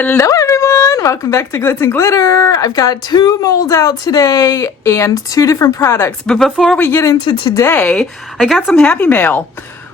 Hello everyone! Welcome back to Glitz and Glitter. I've got 2 molds out today and 2 different products. But before we get into today, I got some happy mail.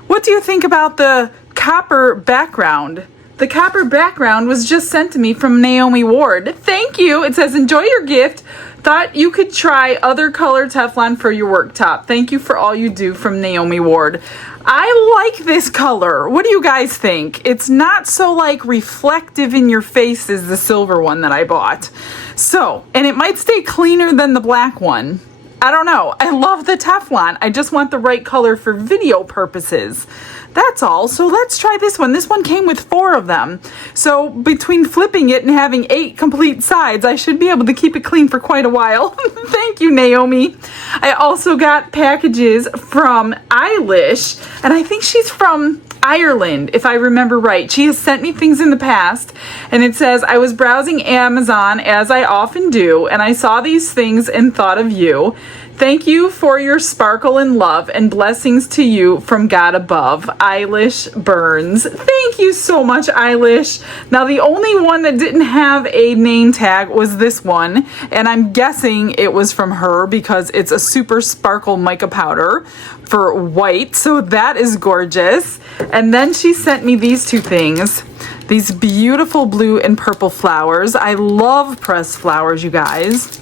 What do you think about the copper background? The copper background was just sent to me from Naomi Ward. Thank you! It says, enjoy your gift. Thought you could try other color Teflon for your worktop. Thank you for all you do, from Naomi Ward. I like this color. What do you guys think? It's not so like reflective in your face as the silver one that I bought. So, and it might stay cleaner than the black one. I don't know. I love the Teflon. I just want the right color for video purposes. That's all. So let's try this one. This one came with 4 of them. So between flipping it and having 8 complete sides, I should be able to keep it clean for quite a while. Thank you, Naomi. I also got packages from Eilish, and I think she's from Ireland, if I remember right. She has sent me things in the past, and it says, I was browsing Amazon as I often do, and I saw these things and thought of you. Thank you for your sparkle and love, and blessings to you from God above. Eilish Burns. Thank you so much, Eilish. Now, the only one that didn't have a name tag was this one, and I'm guessing it was from her because it's a super sparkle mica powder for white, so that is gorgeous. And then she sent me these 2 things. These beautiful blue and purple flowers. I love pressed flowers, you guys.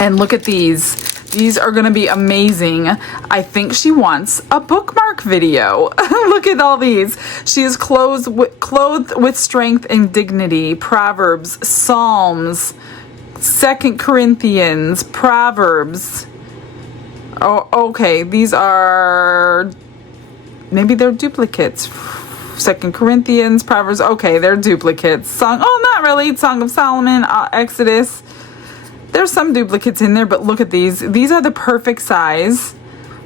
And look at these. These are going to be amazing. I think she wants a bookmark video. Look at all these. She is clothed with strength and dignity. Proverbs, Psalms, 2 Corinthians, Proverbs. Oh, okay. These are, maybe they're duplicates. 2 Corinthians, Proverbs. Okay, they're duplicates. Not really. Song of Solomon, Exodus. There's some duplicates in there, but look at these. These are the perfect size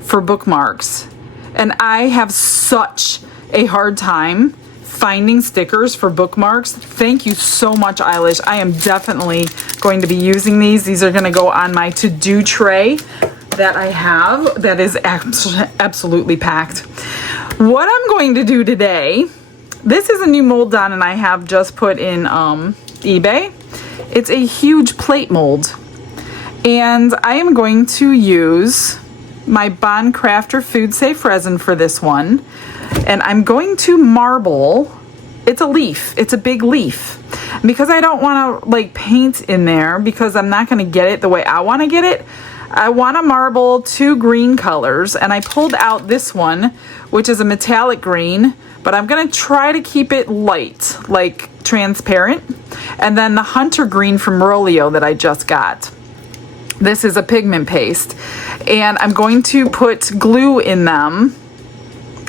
for bookmarks. And I have such a hard time finding stickers for bookmarks. Thank you so much, Eilish. I am definitely going to be using these. These are going to go on my to-do tray that I have that is absolutely packed. What I'm going to do today, this is a new mold Don and I have just put in eBay. It's a huge plate mold, and I am going to use my Craftor food safe resin for this one, and I'm going to marble. It's a leaf. It's a big leaf. Because I don't want to like paint in there because I'm not going to get it the way I want to get it. I want to marble 2 green colors, and I pulled out this one, which is a metallic green, but I'm going to try to keep it light, like transparent. And then the hunter green from Rolio that I just got. This is a pigment paste, and I'm going to put glue in them.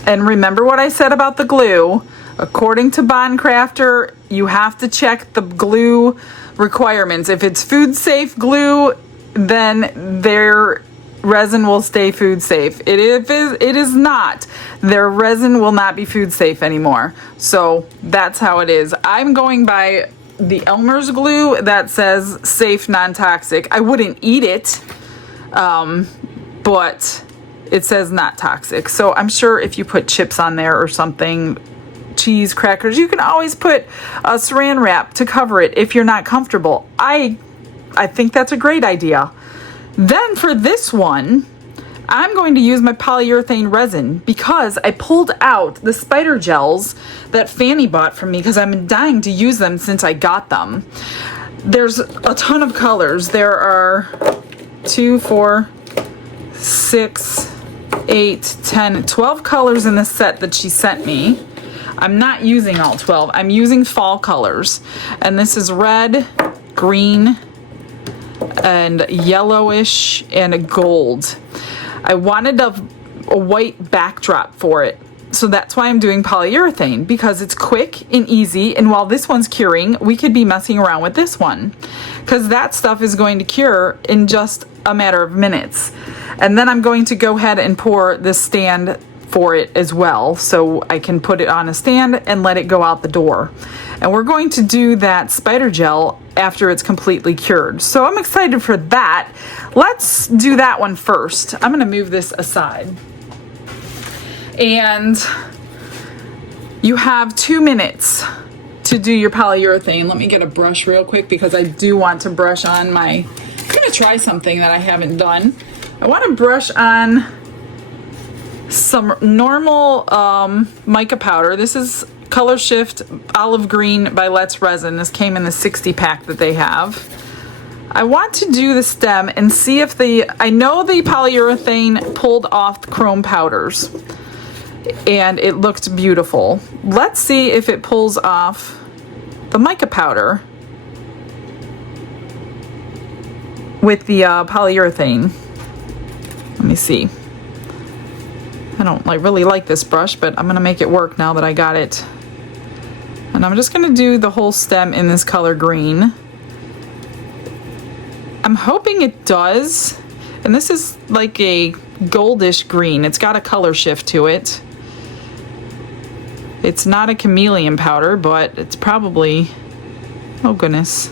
And remember what I said about the glue. According to Craftor, you have to check the glue requirements. If it's food safe glue, then their resin will stay food safe. It is not. Their resin will not be food safe anymore. So that's how it is. I'm going by the Elmer's glue that says safe, non-toxic. I wouldn't eat it, but it says not toxic. So I'm sure if you put chips on there or something, cheese, crackers, you can always put a saran wrap to cover it if you're not comfortable. I think that's a great idea. Then for this one, I'm going to use my polyurethane resin because I pulled out the spider gels that Fanny bought from me because I've been dying to use them since I got them. There's a ton of colors. There are 2, 4, 6, 8, 10, 12 colors in the set that she sent me. I'm not using all 12. I'm using fall colors. And this is red, green, and yellowish, and a gold. I wanted a white backdrop for it, so that's why I'm doing polyurethane, because it's quick and easy, and while this one's curing, we could be messing around with this one, because that stuff is going to cure in just a matter of minutes. And then I'm going to go ahead and pour this stand for it as well, so I can put it on a stand and let it go out the door. And we're going to do that spider gel after it's completely cured. So I'm excited for that. Let's do that one first. I'm going to move this aside. And you have 2 minutes to do your polyurethane, let me get a brush real quick because I do want to brush on my, I'm gonna try something that I haven't done. I want to brush on some normal mica powder. This is Color Shift Olive Green by Let's Resin. This came in the 60 pack that they have. I want to do the stem and see if I know the polyurethane pulled off the chrome powders and it looked beautiful. Let's see if it pulls off the mica powder with the polyurethane. Let me see. I don't really like this brush, but I'm gonna make it work now that I got it. And I'm just gonna do the whole stem in this color green. I'm hoping it does. And this is like a goldish green. It's got a color shift to it. It's not a chameleon powder, but it's probably, oh goodness.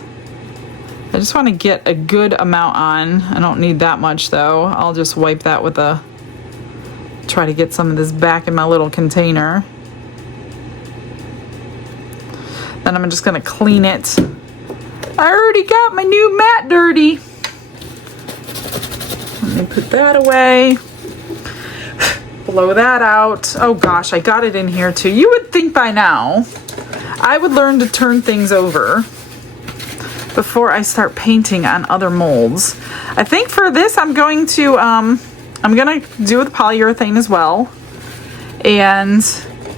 I just want to get a good amount on. I don't need that much though. I'll just wipe that with a, try to get some of this back in my little container. Then I'm just gonna clean it. I already got my new mat dirty. Let me put that away. Blow that out. Oh gosh, I got it in here too. You would think by now I would learn to turn things over before I start painting on other molds. I think for this I'm going to do with polyurethane as well. And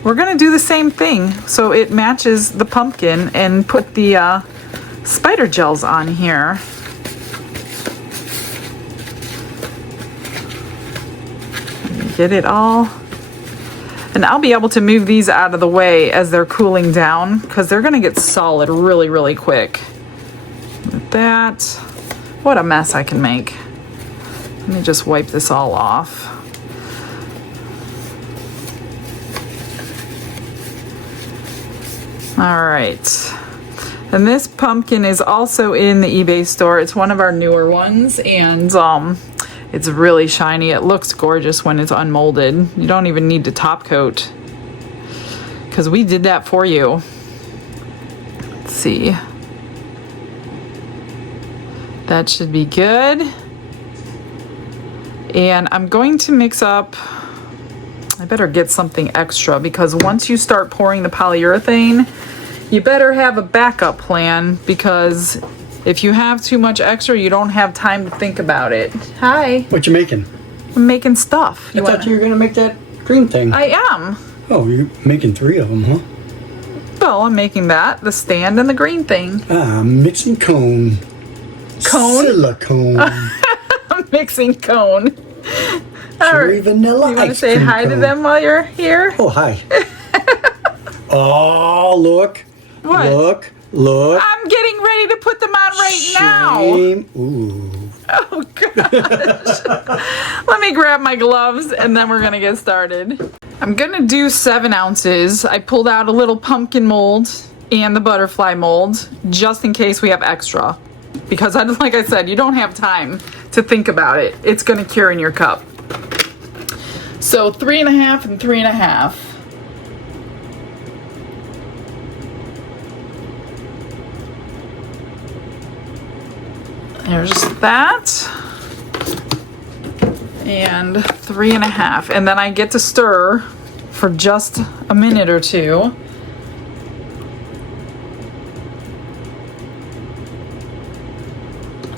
we're gonna do the same thing so it matches the pumpkin and put the spider gels on here. Get it all. And I'll be able to move these out of the way as they're cooling down because they're gonna get solid really, really quick. With that, what a mess I can make. Let me just wipe this all off. All right. And this pumpkin is also in the eBay store. It's one of our newer ones, and it's really shiny. It looks gorgeous when it's unmolded. You don't even need to top coat because we did that for you. Let's see. That should be good. And I'm going to mix up, I better get something extra because once you start pouring the polyurethane, you better have a backup plan because if you have too much extra, you don't have time to think about it. Hi. What you making? I'm making stuff. I thought you were gonna make that green thing. I am. Oh, you're making 3 of them, huh? Well, I'm making that, the stand and the green thing. Ah, mixing cone. Cone? Silicone. I'm mixing cone. Cherry vanilla You want to ice say cream hi cone. to them while you're here? Oh, hi. Oh, look. What? Look. I'm getting ready to put them on right now. Shame. Ooh. Oh, gosh. Let me grab my gloves and then we're going to get started. I'm going to do 7 ounces. I pulled out a little pumpkin mold and the butterfly mold just in case we have extra. Because like I said, you don't have time to think about it. It's going to cure in your cup. So 3.5 and 3.5. There's that. And 3.5. And then I get to stir for just a minute or two.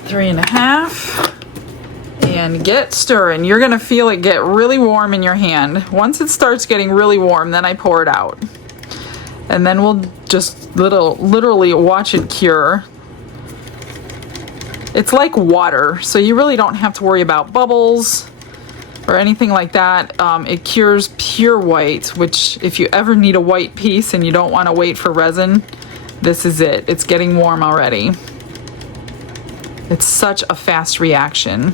Three and a half. And get stirring. You're gonna feel it get really warm in your hand. Once it starts getting really warm, then I pour it out. And then we'll just literally watch it cure. It's like water, so you really don't have to worry about bubbles or anything like that. It cures pure white, which if you ever need a white piece and you don't want to wait for resin, this is it. It's getting warm already. It's such a fast reaction.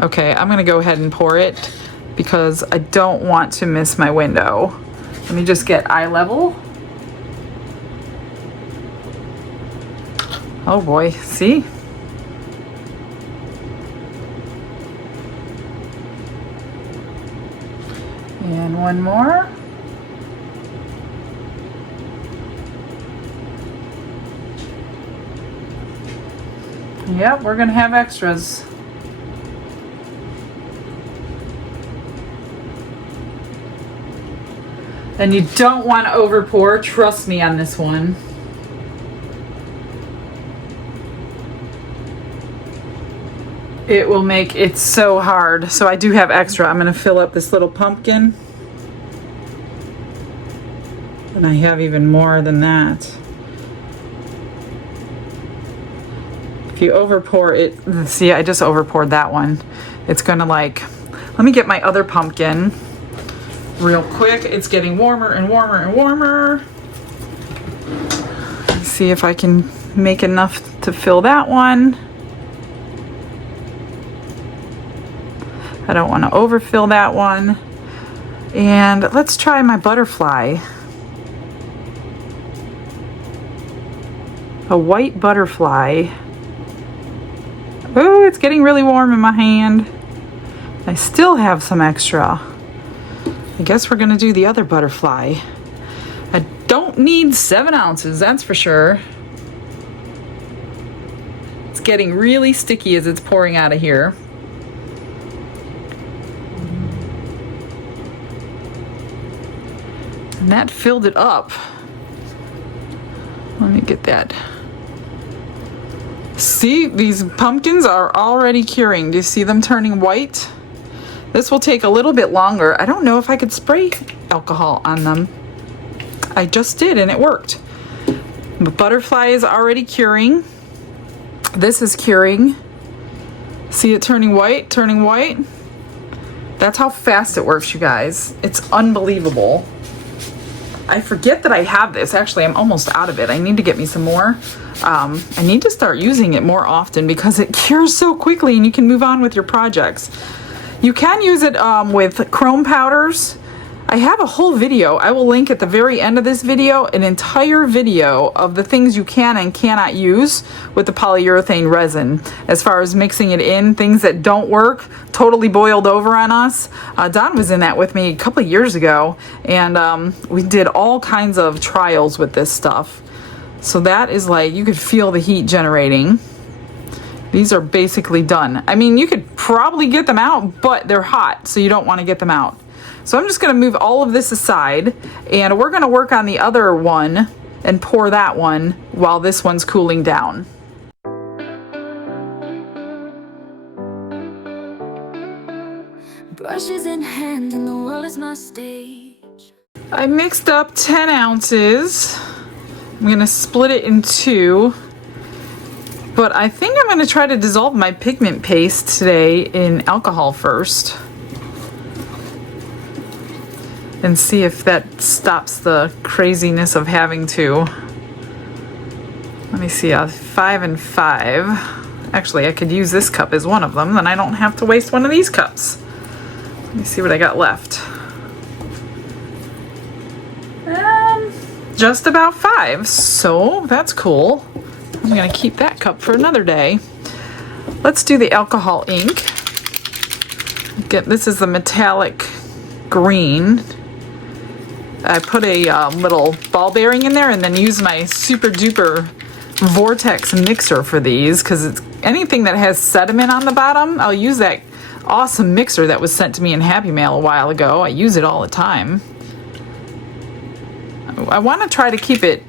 Okay, I'm gonna go ahead and pour it because I don't want to miss my window. Let me just get eye level. Oh boy, see? And one more. Yep, we're gonna have extras. And you don't want to over pour, trust me on this one. It will make it so hard. So I do have extra. I'm going to fill up this little pumpkin. And I have even more than that. If you over pour it, see, I just over poured that one. It's going to like, let me get my other pumpkin real quick. It's getting warmer and warmer and warmer. Let's see if I can make enough to fill that one. I don't want to overfill that one. And let's try my butterfly. A white butterfly. Oh, it's getting really warm in my hand. I still have some extra. I guess we're gonna do the other butterfly. I don't need 7 ounces, that's for sure. It's getting really sticky as it's pouring out of here. And that filled it up. Let me get that. See, these pumpkins are already curing. Do you see them turning white? This will take a little bit longer. I don't know if I could spray alcohol on them. I just did and it worked. The butterfly is already curing. This is curing. See it turning white, turning white? That's how fast it works, you guys. It's unbelievable. I forget that I have this. Actually, I'm almost out of it. I need to get me some more. I need to start using it more often because it cures so quickly and you can move on with your projects. You can use it with chrome powders. I have a whole video. I will link at the very end of this video an entire video of the things you can and cannot use with the polyurethane resin. As far as mixing it in, things that don't work, totally boiled over on us. Don was in that with me a couple of years ago, and we did all kinds of trials with this stuff. So that is like, you could feel the heat generating. These are basically done. I mean, you could probably get them out, but they're hot, so you don't want to get them out. So I'm just going to move all of this aside, and we're going to work on the other one and pour that one while this one's cooling down. Brushes in hand and the world is my stage. I mixed up 10 ounces. I'm going to split it in 2. But I think I'm going to try to dissolve my pigment paste today in alcohol first. And see if that stops the craziness of having to. Let me see, 5 and 5. Actually, I could use this cup as one of them, then I don't have to waste one of these cups. Let me see what I got left. Just about 5, so that's cool. I'm gonna keep that cup for another day. Let's do the alcohol ink. This is the metallic green. I put a little ball bearing in there and then use my super duper vortex mixer for these, because it's anything that has sediment on the bottom. I'll use that awesome mixer that was sent to me in Happy Mail a while ago. I use it all the time. I want to try to keep it,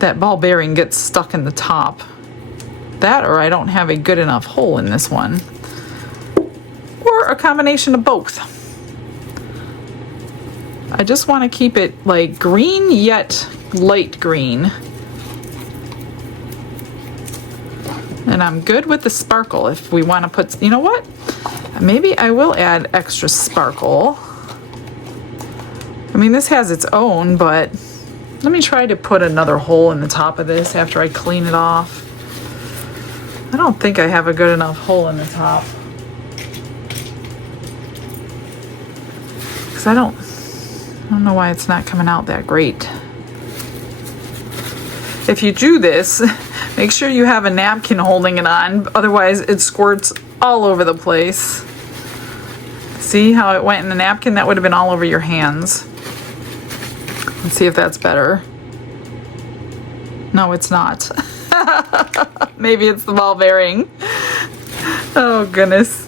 that ball bearing gets stuck in the top. That, or I don't have a good enough hole in this one. Or a combination of both. I just want to keep it like green yet light green. And I'm good with the sparkle if we want to put, you know what? Maybe I will add extra sparkle. I mean, this has its own, but let me try to put another hole in the top of this after I clean it off. I don't think I have a good enough hole in the top. Because I don't know why it's not coming out that great. If you do this, make sure you have a napkin holding it on, otherwise it squirts all over the place. See how it went in the napkin? That would have been all over your hands. Let's see if that's better. No, it's not. Maybe it's the ball bearing. Oh, goodness.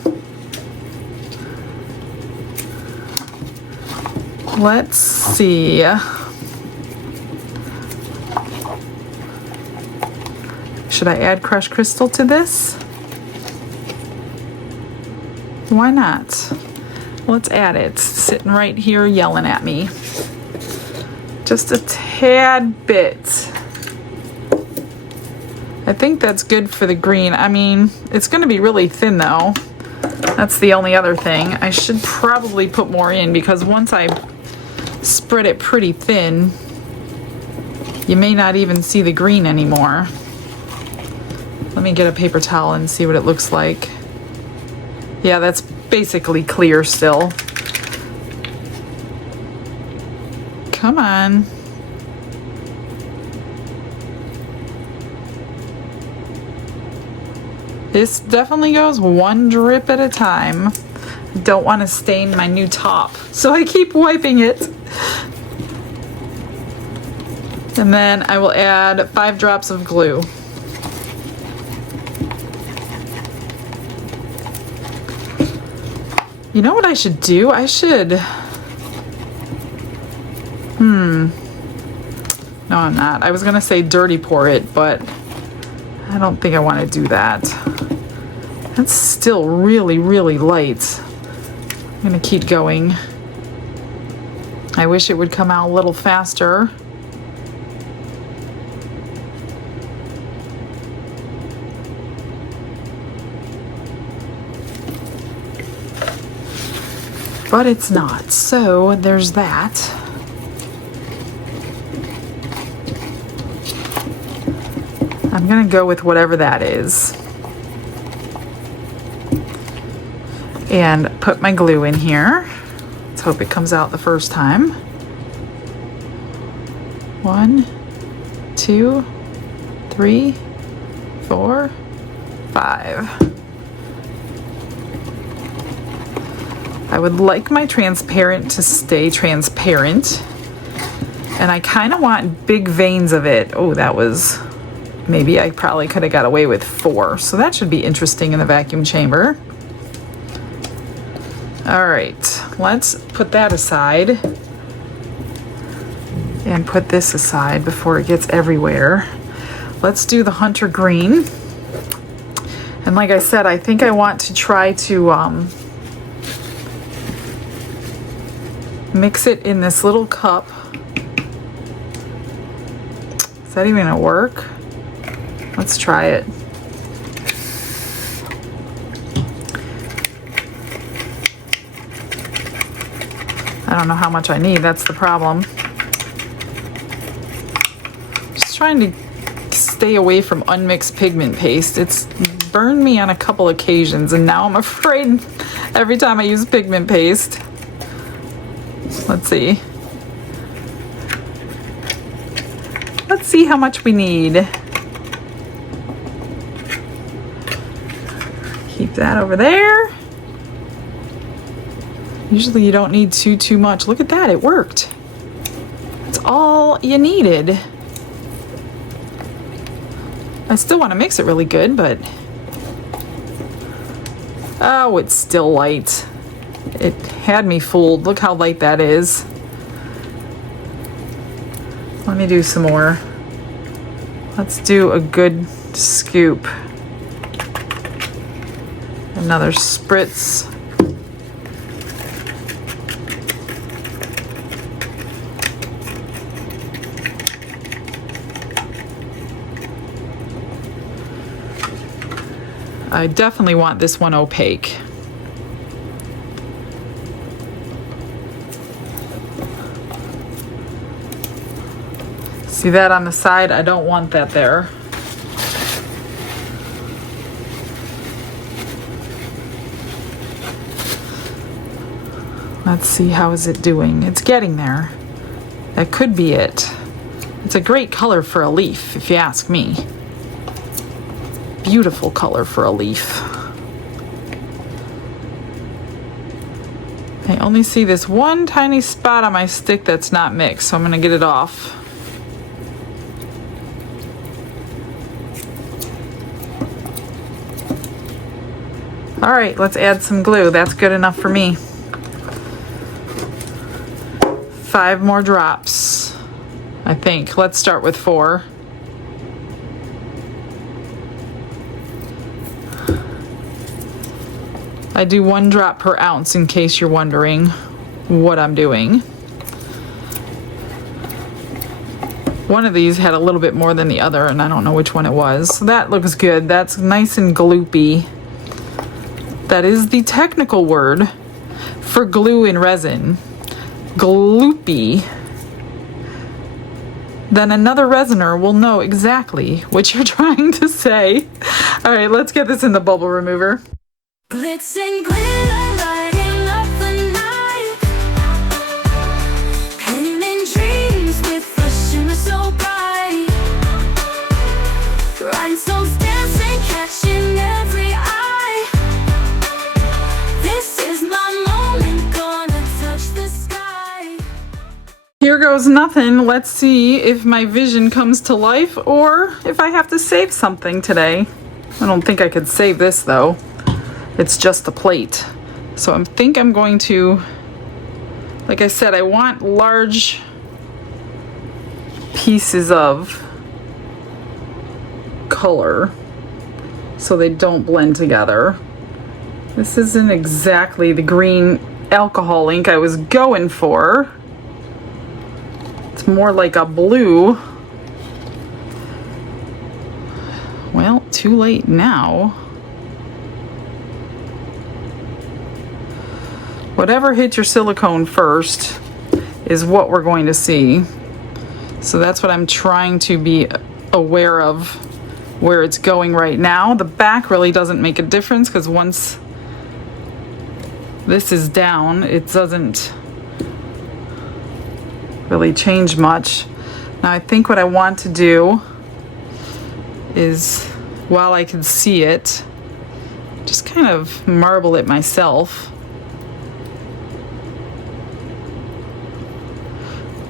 Let's see. Should I add crushed crystal to this? Why not? Let's add it. It's sitting right here yelling at me. Just a tad bit. I think that's good for the green. I mean, it's going to be really thin though. That's the only other thing. I should probably put more in because once I spread it pretty thin, you may not even see the green anymore. Let me get a paper towel and see what it looks like. Yeah, that's basically clear still. Come on. This definitely goes one drip at a time. I don't want to stain my new top, so I keep wiping it. And then I will add 5 drops of glue. You know what I should do? I should... No, I'm not. I was going to say dirty pour it, but I don't think I want to do that. That's still really, really light. I'm going to keep going. I wish it would come out a little faster. But it's not, so there's that. I'm gonna go with whatever that is. And put my glue in here. Let's hope it comes out the first time. 1, 2, 3, 4, 5. I would like my transparent to stay transparent. And I kind of want big veins of it. Oh, that was... Maybe I probably could have got away with 4. So that should be interesting in the vacuum chamber. All right, let's put that aside. And put this aside before it gets everywhere. Let's do the hunter green. And like I said, I think I want to try to... mix it in this little cup. Is that even gonna work? Let's try it. I don't know how much I need, that's the problem. Just trying to stay away from unmixed pigment paste. It's burned me on a couple occasions and now I'm afraid every time I use pigment paste. Let's see. Let's see how much we need. Keep that over there. Usually you don't need too much. Look at that, it worked. That's all you needed. I still want to mix it really good, but... Oh, it's still light. It had me fooled. Look how light that is. Let me do some more. Let's do a good scoop. Another spritz. I definitely want this one opaque. See that on the side? I don't want that there. Let's see, how is it doing? It's getting there. That could be it. It's a great color for a leaf, if you ask me. Beautiful color for a leaf. I only see this one tiny spot on my stick that's not mixed, so I'm gonna get it off. All right, let's add some glue. That's good enough for me. 5 more drops, I think. Let's start with 4. I do 1 drop per ounce in case you're wondering what I'm doing. One of these had a little bit more than the other, and I don't know which one it was. So that looks good. That's nice and gloopy. That is the technical word for glue in resin. Gloopy. Then another resiner will know exactly what you're trying to say. All right, let's get this in the bubble remover. Glitz and glitter lighting up the night, painting dreams with a shimmer so bright, rhinestones dancing, catching every eye. This is my moment, gonna touch the sky. Here goes nothing. Let's see if my vision comes to life or if I have to save something today. I don't think I could save this though. It's just a plate. So I think I'm going to, like I said, I want large pieces of color so they don't blend together. This isn't exactly the green alcohol ink I was going for. It's more like a blue. Well, too late now. Whatever hits your silicone first is what we're going to see. So that's what I'm trying to be aware of, where it's going right now. The back really doesn't make a difference because once this is down, it doesn't really change much. Now I think what I want to do is, while I can see it, just kind of marble it myself.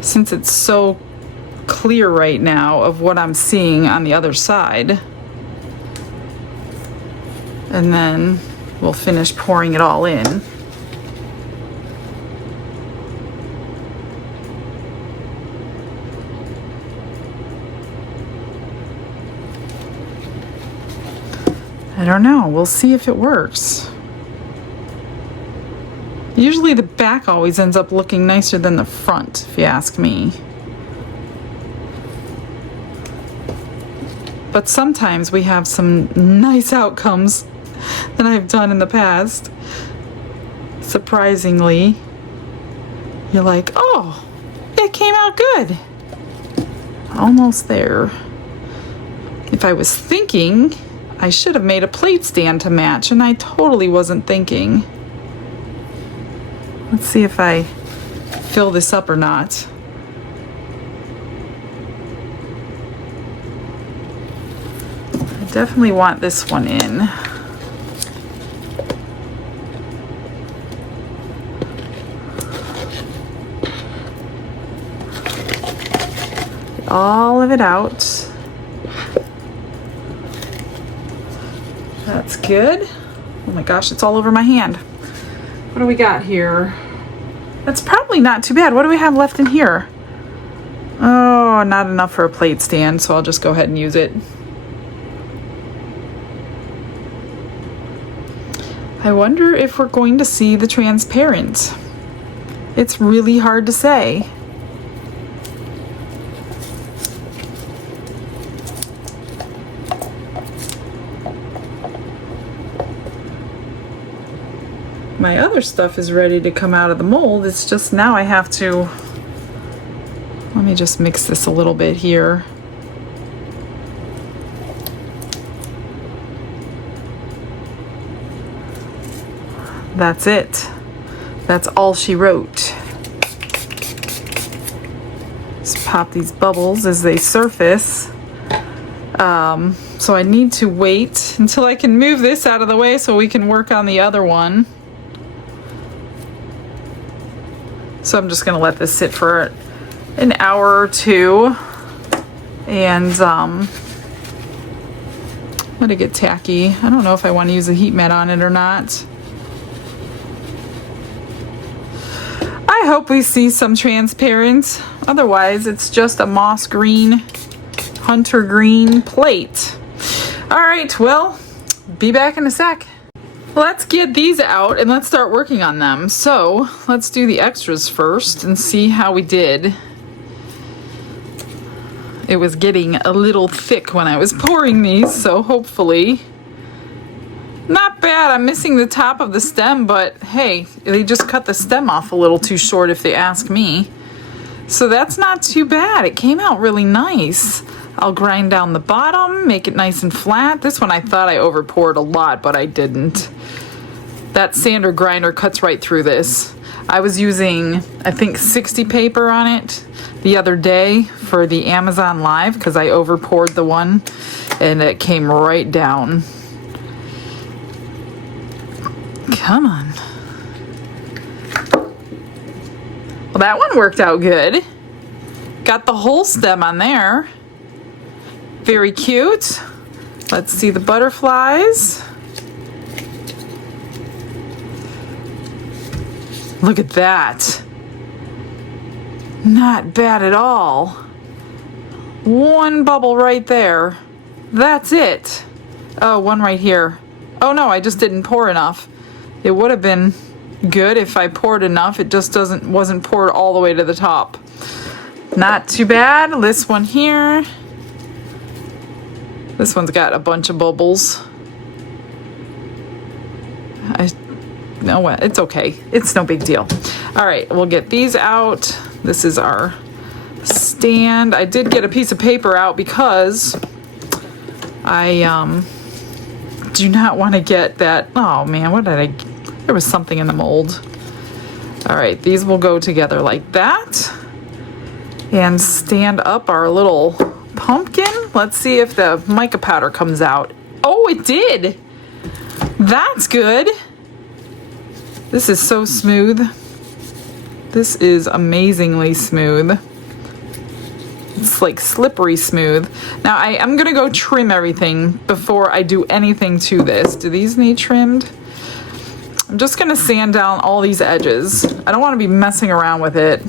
Since it's so clear right now of what I'm seeing on the other side. And then we'll finish pouring it all in. I don't know, we'll see if it works. Usually the back always ends up looking nicer than the front, if you ask me. But sometimes we have some nice outcomes that I've done in the past. Surprisingly, you're like, oh, it came out good. Almost there. If I was thinking, I should have made a plate stand to match, and I totally wasn't thinking. Let's see if I fill this up or not. I definitely want this one in. Get all of it out. That's good. Oh my gosh, it's all over my hand. What do we got here? That's probably not too bad. What do we have left in here? Oh, not enough for a plate stand, so I'll just go ahead and use it. I wonder if we're going to see the transparent. It's really hard to say. My other stuff is ready to come out of the mold. It's just now I have to, let me just mix this a little bit here. That's it. That's all she wrote. Just pop these bubbles as they surface. So I need to wait until I can move this out of the way so we can work on the other one. So I'm just going to let this sit for an hour or two, and Let it get tacky. I don't know if I want to use a heat mat on it or not. I hope we see some transparent. Otherwise, it's just a moss green, hunter green plate. All right, well, be back in a sec. Let's get these out and let's start working on them. So let's do the extras first and see how we did. It was getting a little thick when I was pouring these, so hopefully not bad. I'm missing the top of the stem, but hey, they just cut the stem off a little too short if they ask me. So that's not too bad. It came out really nice. I'll grind down the bottom, make it nice and flat. This one I thought I over poured a lot, but I didn't. That sander grinder cuts right through this. I was using, I think, 60 paper on it the other day for the Amazon Live because I over poured the one and it came right down. Come on. Well, that one worked out good. Got the whole stem on there. Very cute. Let's see the butterflies. Look at that. Not bad at all. One bubble right there. That's it. Oh, one right here. Oh no, I just didn't pour enough. It would have been good if I poured enough. It just wasn't poured all the way to the top. Not too bad. This one here. This one's got a bunch of bubbles. No, it's okay. It's no big deal. All right, we'll get these out. This is our stand. I did get a piece of paper out because I do not want to get that. Oh man, what did I? There was something in the mold. All right, these will go together like that and stand up our little pumpkin. Let's see if the mica powder comes out. Oh, it did. That's good. This is so smooth. This is amazingly smooth. It's like slippery smooth. Now I'm gonna go trim everything before I do anything to this. Do these need trimmed? I'm just gonna sand down all these edges. I don't wanna be messing around with it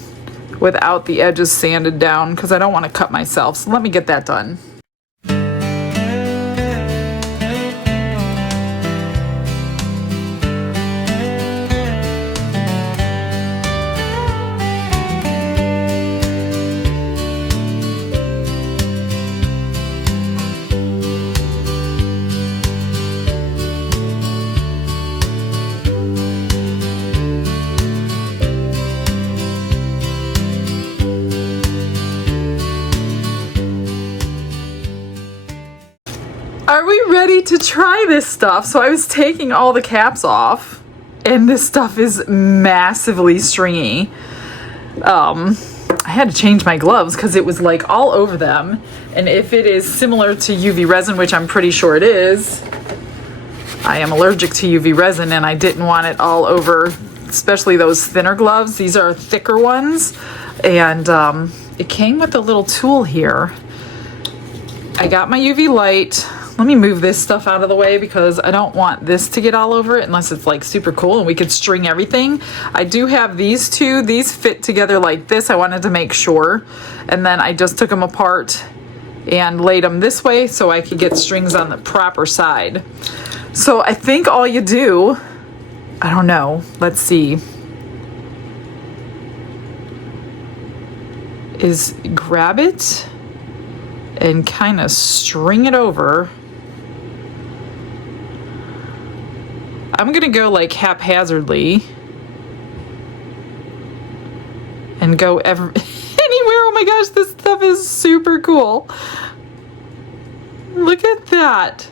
without the edges sanded down because I don't wanna cut myself. So let me get that done. Are we ready to try this stuff? So I was taking all the caps off and this stuff is massively stringy. I had to change my gloves because it was like all over them. And if it is similar to UV resin, which I'm pretty sure it is, I am allergic to UV resin and I didn't want it all over, especially those thinner gloves. These are thicker ones. And it came with a little tool here. I got my UV light. Let me move this stuff out of the way because I don't want this to get all over it unless it's like super cool and we could string everything. I do have these two. These fit together like this. I wanted to make sure. And then I just took them apart and laid them this way so I could get strings on the proper side. So I think all you do, I don't know, let's see, is grab it and kind of string it over. I'm gonna go like haphazardly and go anywhere. Oh my gosh, this stuff is super cool. Look at that.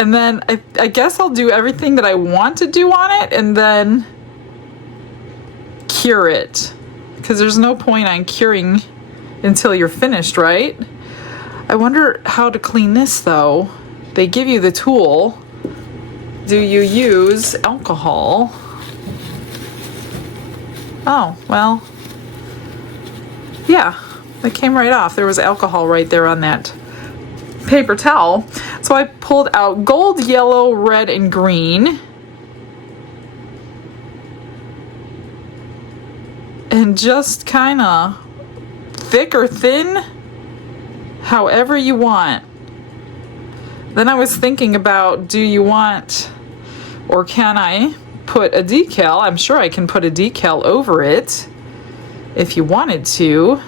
And then I guess I'll do everything that I want to do on it and then cure it. Because there's no point on curing until you're finished, right? I wonder how to clean this though. They give you the tool. Do you use alcohol? Oh, well, yeah, it came right off. There was alcohol right there on that paper towel. So I pulled out gold, yellow, red, and green. And just kind of thick or thin, however you want. Then I was thinking about, do you want, or can I put a decal? I'm sure I can put a decal over it if you wanted to.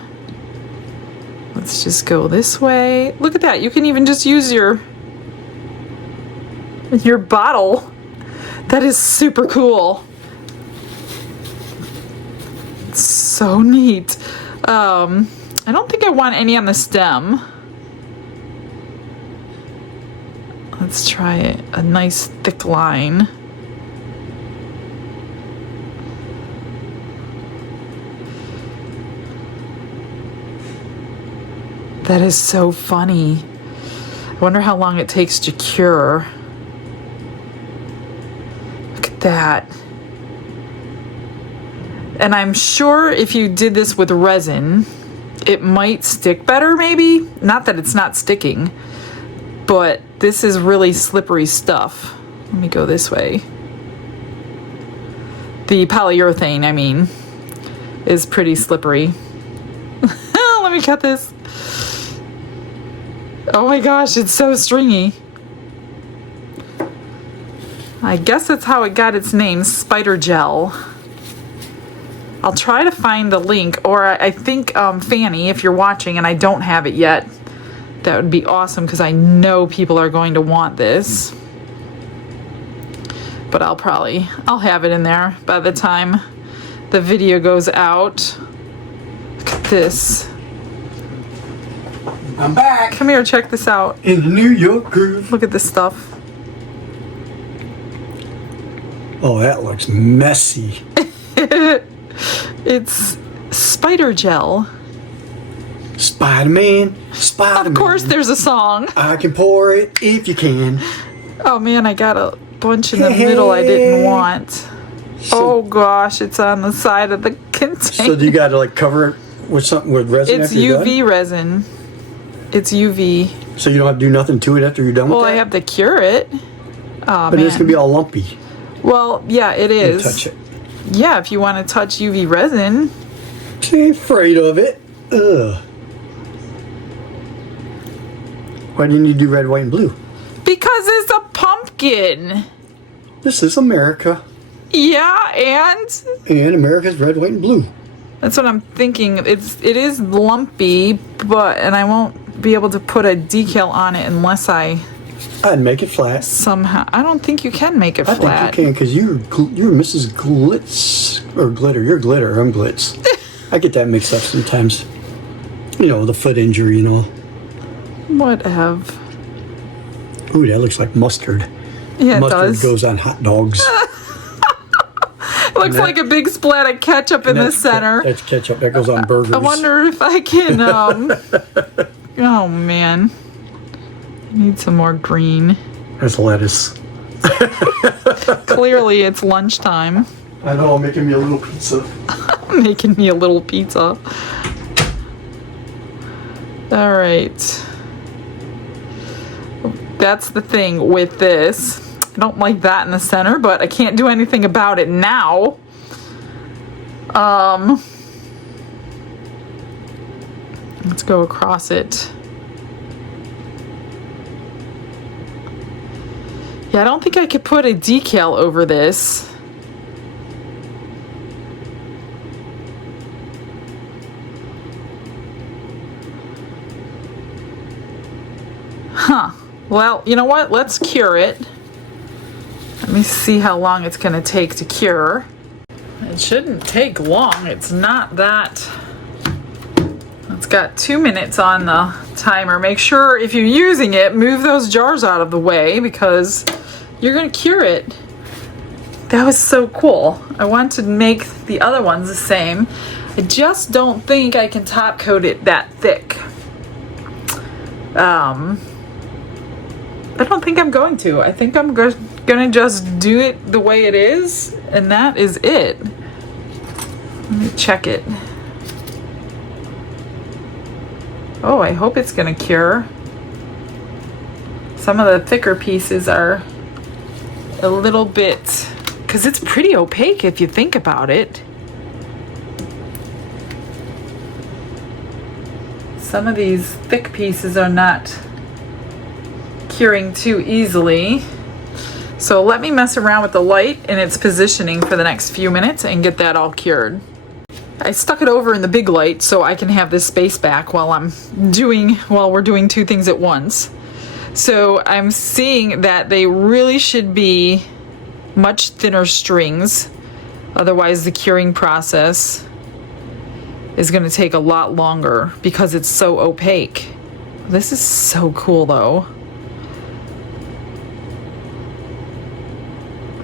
Let's just go this way. Look at that. You can even just use your bottle. That is super cool. It's so neat. I don't think I want any on the stem. Let's try a nice thick line. That is so funny. I wonder how long it takes to cure. Look at that. And I'm sure if you did this with resin, it might stick better maybe. Not that it's not sticking, but this is really slippery stuff. Let me go this way. The polyurethane, I mean, is pretty slippery. Let me cut this. Oh my gosh, it's so stringy. I guess that's how it got its name, spider gel. I'll try to find the link, or I think Fanny, if you're watching and I don't have it yet, that would be awesome because I know people are going to want this. But I'll have it in there by the time the video goes out. Look at this. I'm back. Come here, check this out. In the New York groove. Look at this stuff. Oh, that looks messy. It's spider gel. Spider-Man, Spider-Man. Of course there's a song. I can pour it if you can. Oh man, I got a bunch in the middle I didn't want. Oh gosh, it's on the side of the container. So do you got to like cover it with something with resin It's after you're UV done? resin. It's UV. So you don't have to do nothing to it after you're done Well, with I that? have to cure it. Oh, But it's going to be all lumpy. Well, yeah, it You is. touch it. Yeah, if you want to touch UV resin. Ain't afraid of it. Ugh. Why didn't you do red, white, and blue? Because it's a pumpkin. This is America. Yeah, and And America's red, white, and blue. that's what I'm thinking. It is lumpy, and I won't be able to put a decal on it unless I I'd make it flat. somehow. I don't think you can make it I flat. think you can because you're Mrs. Glitz or Glitter. You're Glitter. I'm Glitz. I get that mixed up sometimes. You know, the foot injury and all. Whatever. Ooh, that looks like mustard. Yeah, it Mustard does. goes on hot dogs. It looks like a big splat of ketchup in the center. That's ketchup. That goes on burgers. I wonder if I can. Oh man, I need some more green. That's lettuce. Clearly, it's lunchtime. I know. I'm making me a little pizza. Making me a little pizza. All right. That's the thing with this. I don't like that in the center, but I can't do anything about it now. Let's go across it. Yeah, I don't think I could put a decal over this. Huh. Well, you know what? Let's cure it. Let me see how long it's going to take to cure. It shouldn't take long. It's not that. It's got 2 minutes on the timer. Make sure if you're using it, move those jars out of the way because you're going to cure it. That was so cool. I want to make the other ones the same. I just don't think I can top coat it that thick. I don't think I'm going to. I think I'm gonna just do it the way it is, and that is it. Let me check it. Oh, I hope it's gonna cure. Some of the thicker pieces are a little bit, because it's pretty opaque if you think about it. Some of these thick pieces are not curing too easily. So let me mess around with the light and its positioning for the next few minutes and get that all cured. I stuck it over in the big light so I can have this space back while we're doing two things at once. So I'm seeing that they really should be much thinner strings. Otherwise the curing process is going to take a lot longer because it's so opaque. This is so cool though.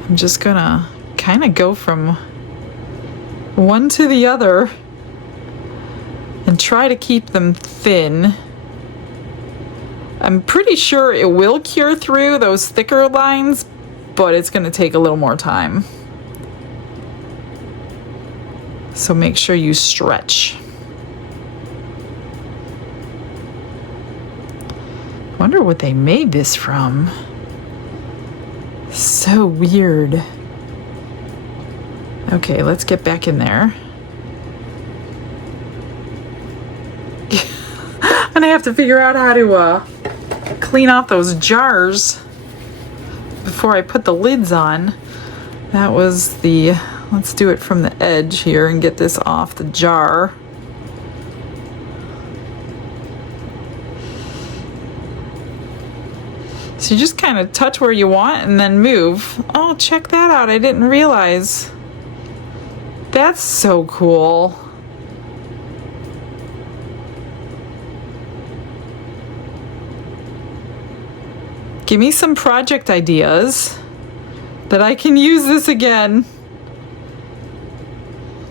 I'm just gonna kind of go from one to the other and try to keep them thin. I'm pretty sure it will cure through those thicker lines, but it's going to take a little more time. So make sure you stretch. I wonder what they made this from. So weird. Okay, let's get back in there. And I have to figure out how to clean off those jars before I put the lids on. That was the, let's do it from the edge here and get this off the jar. So you just kind of touch where you want and then move. Oh, check that out. I didn't realize. That's so cool. Give me some project ideas that I can use this again.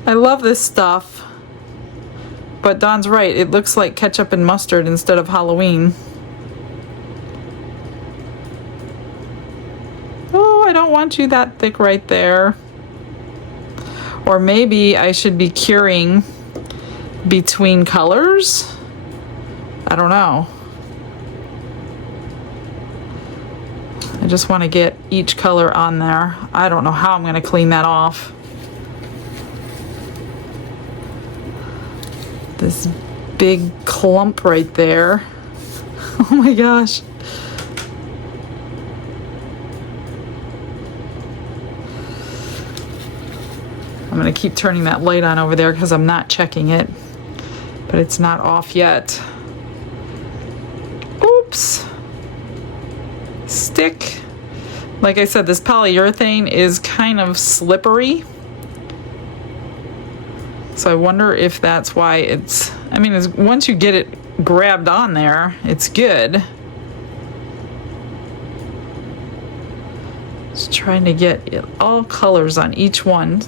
I love this stuff. But Dawn's right. It looks like ketchup and mustard instead of Halloween. I don't want you that thick right there. Or maybe I should be curing between colors? I don't know. I just want to get each color on there. I don't know how I'm going to clean that off. This big clump right there. Oh my gosh. I'm going to keep turning that light on over there because I'm not checking it, but it's not off yet. Oops. Stick. Like I said, this polyurethane is kind of slippery. So I wonder if that's why it's, I mean, once you get it grabbed on there, it's good. Just trying to get all colors on each one.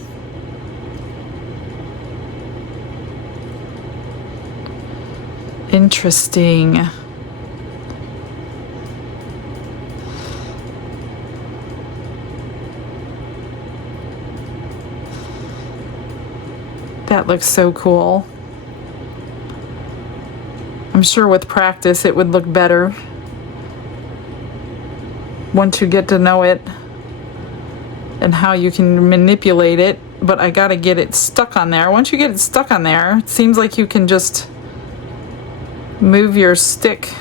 Interesting. That looks so cool. I'm sure with practice it would look better once you get to know it and how you can manipulate it, but I gotta get it stuck on there. Once you get it stuck on there, it seems like you can just move your stick.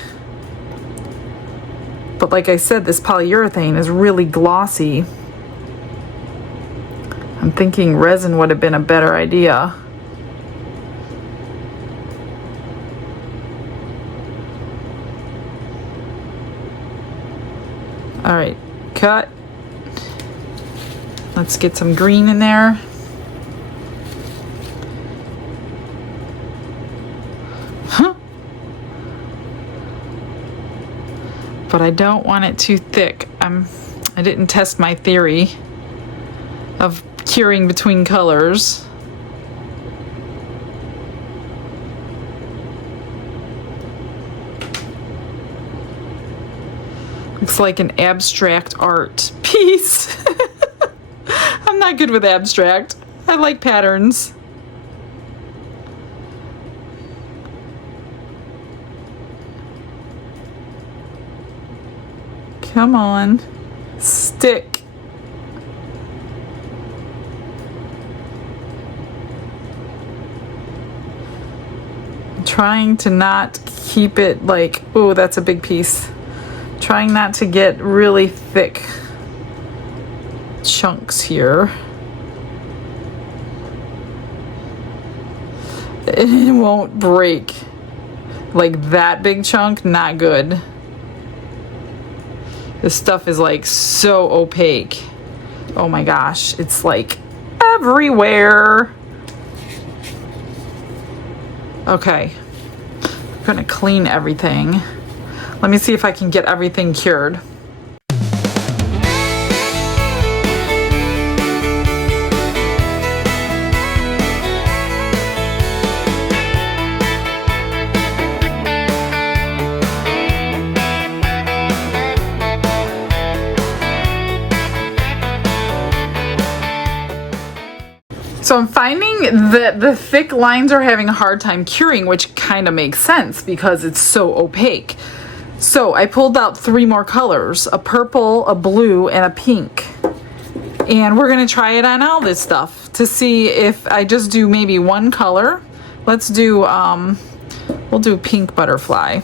But like I said, this polyurethane is really glossy. I'm thinking resin would have been a better idea. All right, cut. Let's get some green in there. But I don't want it too thick. I didn't test my theory of curing between colors. Looks like an abstract art piece. I'm not good with abstract. I like patterns. Come on. Stick. Trying to not keep it like, oh, that's a big piece. Trying not to get really thick chunks here. It won't break. Like that big chunk, not good. This stuff is like so opaque. Oh my gosh, it's like everywhere. Okay, I'm gonna clean everything. Let me see if I can get everything cured. So I'm finding that the thick lines are having a hard time curing, which kind of makes sense because it's so opaque. So I pulled out 3 more colors, a purple, a blue, and a pink. And we're gonna try it on all this stuff to see if I just do maybe one color. Let's do, we'll do pink butterfly.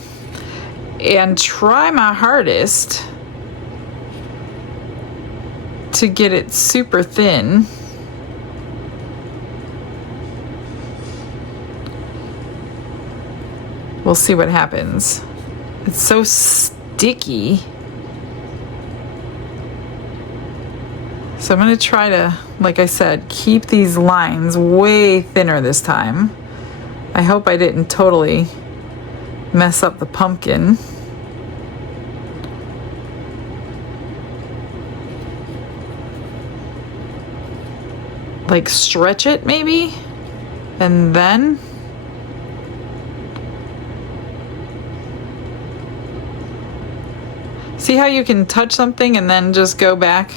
And try my hardest to get it super thin. We'll see what happens. It's so sticky. So I'm gonna try to, like I said, keep these lines way thinner this time. I hope I didn't totally mess up the pumpkin. Like stretch it maybe, and then see how you can touch something and then just go back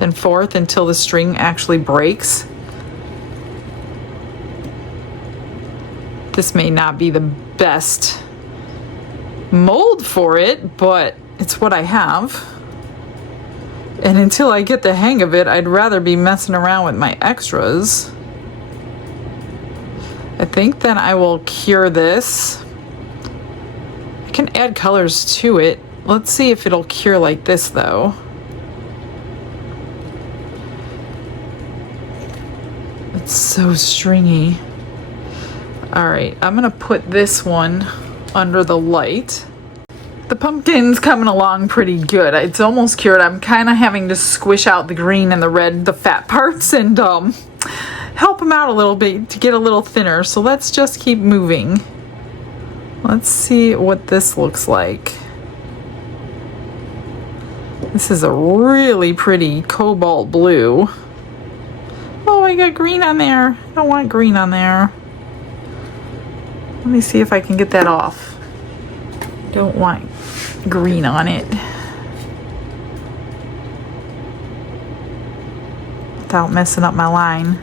and forth until the string actually breaks? This may not be the best mold for it, but it's what I have. And until I get the hang of it, I'd rather be messing around with my extras. I think then I will cure this. I can add colors to it. Let's see if it'll cure like this though. It's so stringy. All right, I'm gonna put this one under the light. The pumpkin's coming along pretty good. It's almost cured. I'm kind of having to squish out the green and the red, the fat parts, and help them out a little bit to get a little thinner. So let's just keep moving. Let's see what this looks like. This is a really pretty cobalt blue. Oh, I got green on there. I don't want green on there. Let me see if I can get that off. Don't want green on it. Without messing up my line.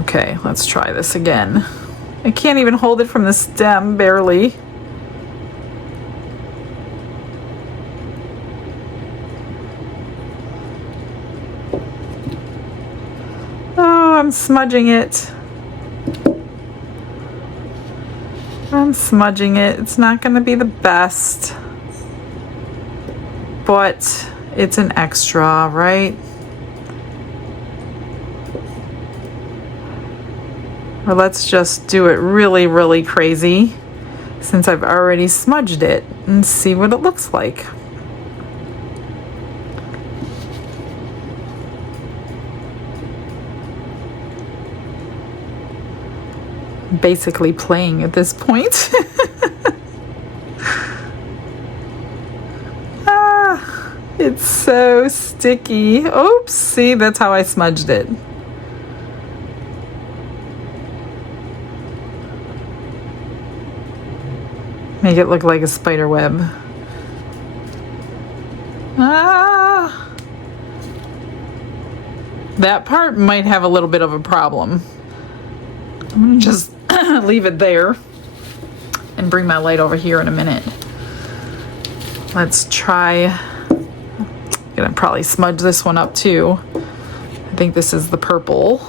Okay, let's try this again. I can't even hold it from the stem, barely. Oh, I'm smudging it. I'm smudging it. It's not going to be the best, but it's an extra, right? Or let's just do it really, really crazy since I've already smudged it and see what it looks like. Basically playing at this point. Ah, it's so sticky. Oops, see, that's how I smudged it. Make it look like a spider web. Ah! That part might have a little bit of a problem. I'm gonna just leave it there and bring my light over here in a minute. Let's try, I'm gonna probably smudge this one up too. I think this is the purple.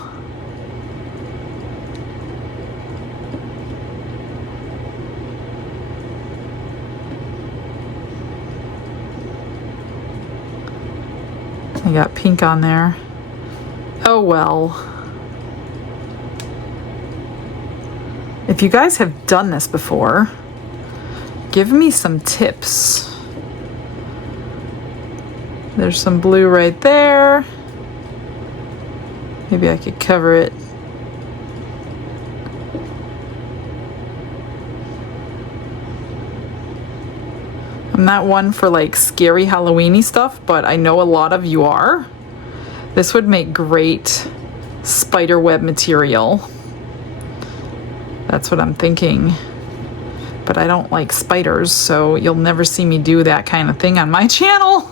I got pink on there. Oh well. If you guys have done this before, give me some tips. There's some blue right there. Maybe I could cover it. I'm not one for like scary Halloween-y stuff, but I know a lot of you are. This would make great spider web material. That's what I'm thinking. But I don't like spiders, so you'll never see me do that kind of thing on my channel.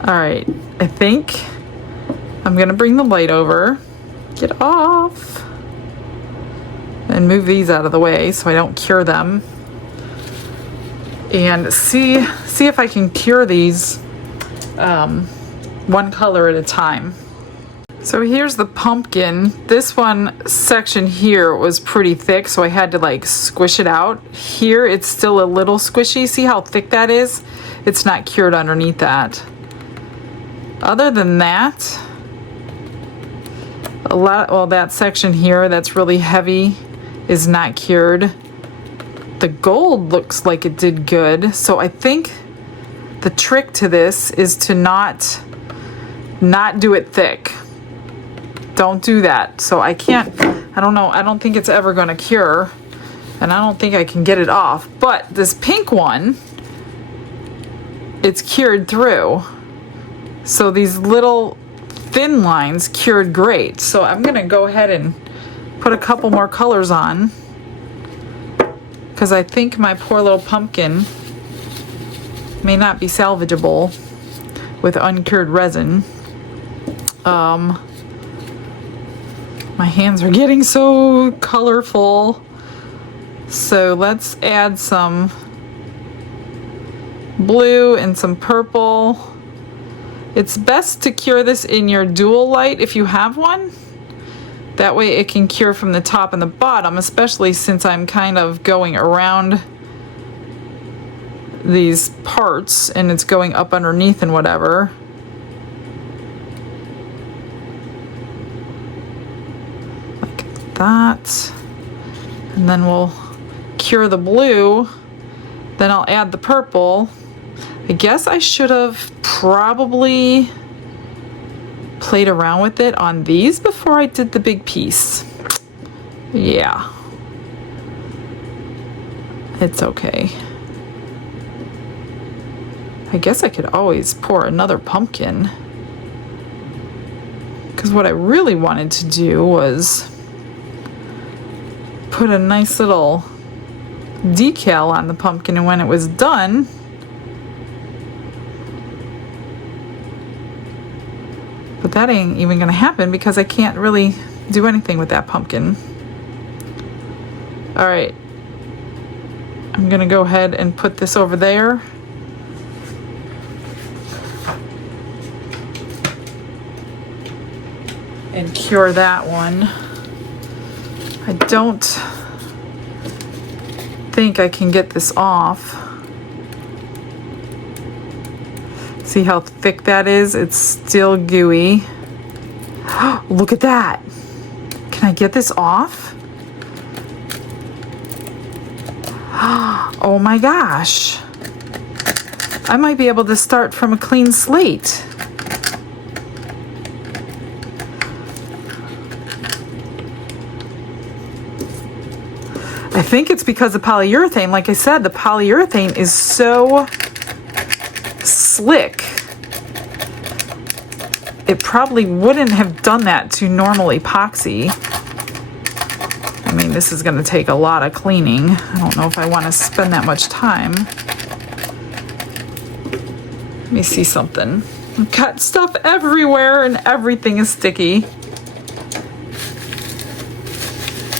Alright, I think I'm gonna bring the light over, get off, and move these out of the way so I don't cure them. And see if I can cure these one color at a time. So here's the pumpkin. This one section here was pretty thick, so I had to like squish it out. Here it's still a little squishy. See how thick that is? It's not cured underneath that. Other than that, that section here that's really heavy is not cured. The gold looks like it did good, so I think the trick to this is to not do it thick. Don't do that. So I don't know, I don't think it's ever gonna cure, and I don't think I can get it off. But this pink one, it's cured through. So these little thin lines cured great. So I'm gonna go ahead and put a couple more colors on, because I think my poor little pumpkin may not be salvageable with uncured resin. My hands are getting so colorful. So let's add some blue and some purple. It's best to cure this in your dual light if you have one. That way it can cure from the top and the bottom, especially since I'm kind of going around these parts and it's going up underneath and whatever. Like that. And then we'll cure the blue. Then I'll add the purple. I guess I should have probably played around with it on these before I did the big piece. Yeah. It's okay. I guess I could always pour another pumpkin, because what I really wanted to do was put a nice little decal on the pumpkin, and when it was done, but that ain't even gonna happen because I can't really do anything with that pumpkin. All right, I'm gonna go ahead and put this over there. And cure that one. I don't think I can get this off. See how thick that is? It's still gooey. Look at that. Can I get this off? Oh my gosh. I might be able to start from a clean slate. I think it's because of polyurethane. Like I said, the polyurethane is so slick. It probably wouldn't have done that to normal epoxy. I mean, this is going to take a lot of cleaning. I don't know if I want to spend that much time. Let me see something. Got stuff everywhere and everything is sticky.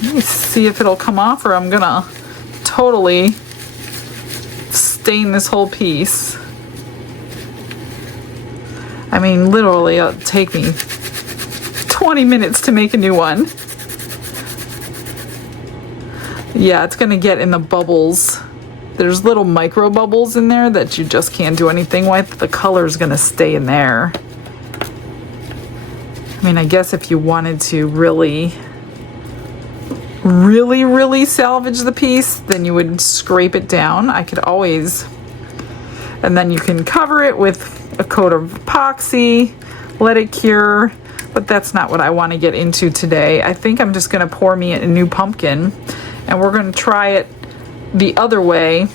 Let me see if it'll come off or I'm gonna totally stain this whole piece. I mean, literally, it'll take me 20 minutes to make a new one. Yeah, it's gonna get in the bubbles. There's little micro bubbles in there that you just can't do anything with. The color's gonna stay in there. I mean, I guess if you wanted to really salvage the piece, then you would scrape it down. I could always, and then you can cover it with a coat of epoxy, let it cure, but that's not what I want to get into today. I think I'm just gonna pour me a new pumpkin, and we're gonna try it the other way,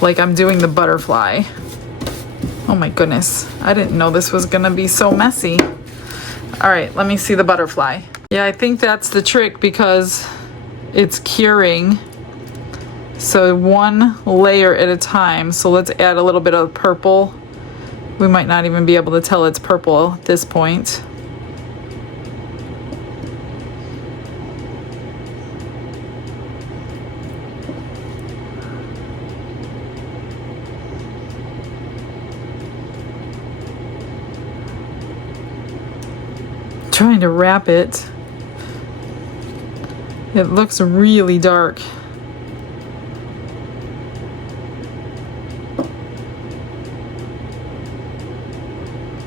like I'm doing the butterfly. Oh my goodness, I didn't know this was gonna be so messy. All right, let me see the butterfly. Yeah, I think that's the trick because it's curing. So one layer at a time. So let's add a little bit of purple. We might not even be able to tell it's purple at this point. Trying to wrap it. It looks really dark.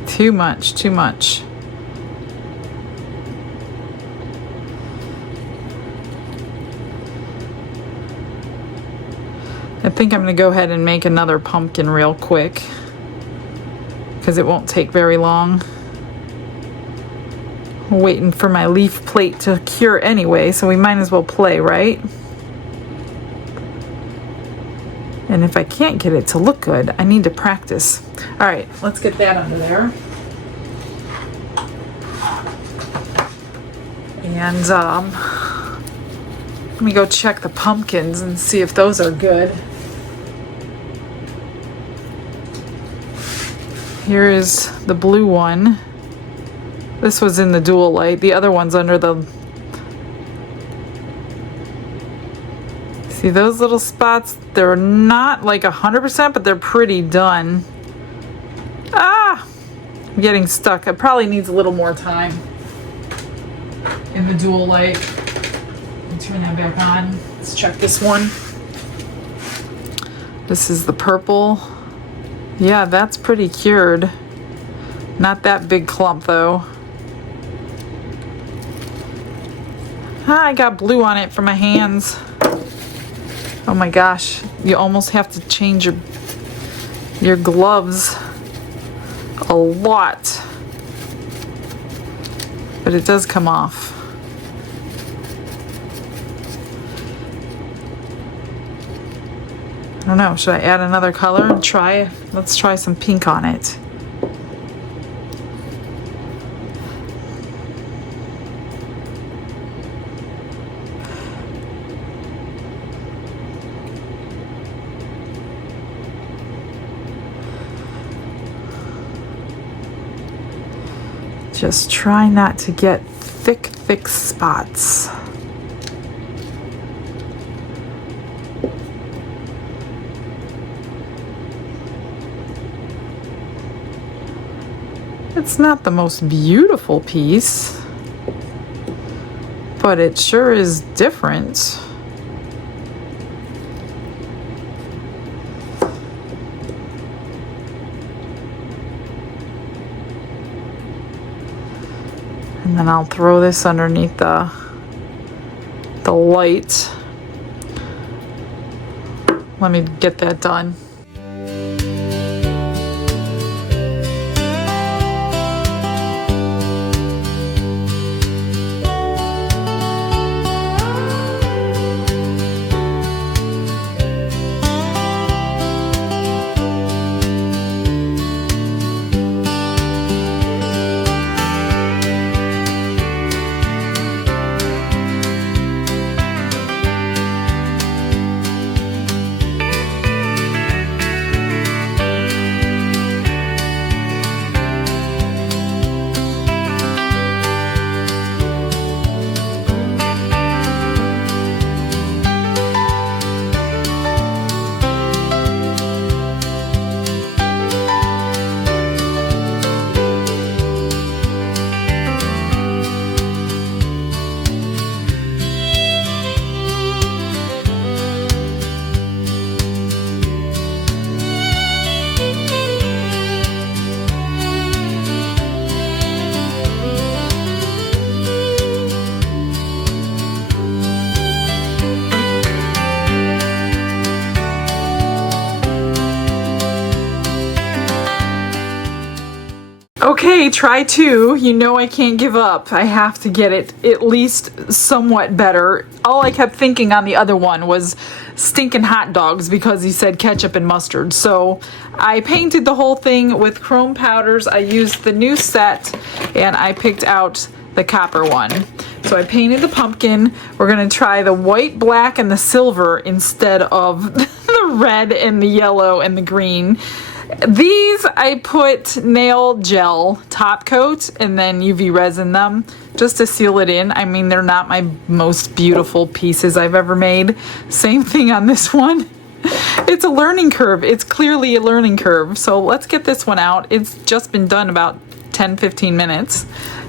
Too much, too much. I think I'm gonna go ahead and make another pumpkin real quick because it won't take very long. I'm waiting for my leaf plate to cure anyway, so we might as well play, right? And if I can't get it to look good, I need to practice. All right, let's get that under there. And let me go check the pumpkins and see if those are good. Here is the blue one. This was in the dual light. The other one's under the... See those little spots? They're not like 100%, but they're pretty done. Ah! I'm getting stuck. It probably needs a little more time in the dual light. Let me turn that back on. Let's check this one. This is the purple. Yeah, that's pretty cured. Not that big clump though. Ah, I got blue on it for my hands. Oh my gosh, you almost have to change your gloves a lot. But it does come off. I don't know, should I add another color and try? Let's try some pink on it. Just try not to get thick spots. It's not the most beautiful piece, but it sure is different. And then I'll throw this underneath the light. Let me get that done. Okay, try 2. You know I can't give up. I have to get it at least somewhat better. All I kept thinking on the other one was stinking hot dogs because he said ketchup and mustard. So I painted the whole thing with chrome powders. I used the new set and I picked out the copper one. So I painted the pumpkin. We're gonna try the white, black, and the silver instead of the red and the yellow and the green. These I put nail gel top coat and then UV resin them just to seal it in. I mean, they're not my most beautiful pieces I've ever made. Same thing on this one. It's a learning curve. It's clearly a learning curve. So let's get this one out. It's just been done about 10-15 minutes.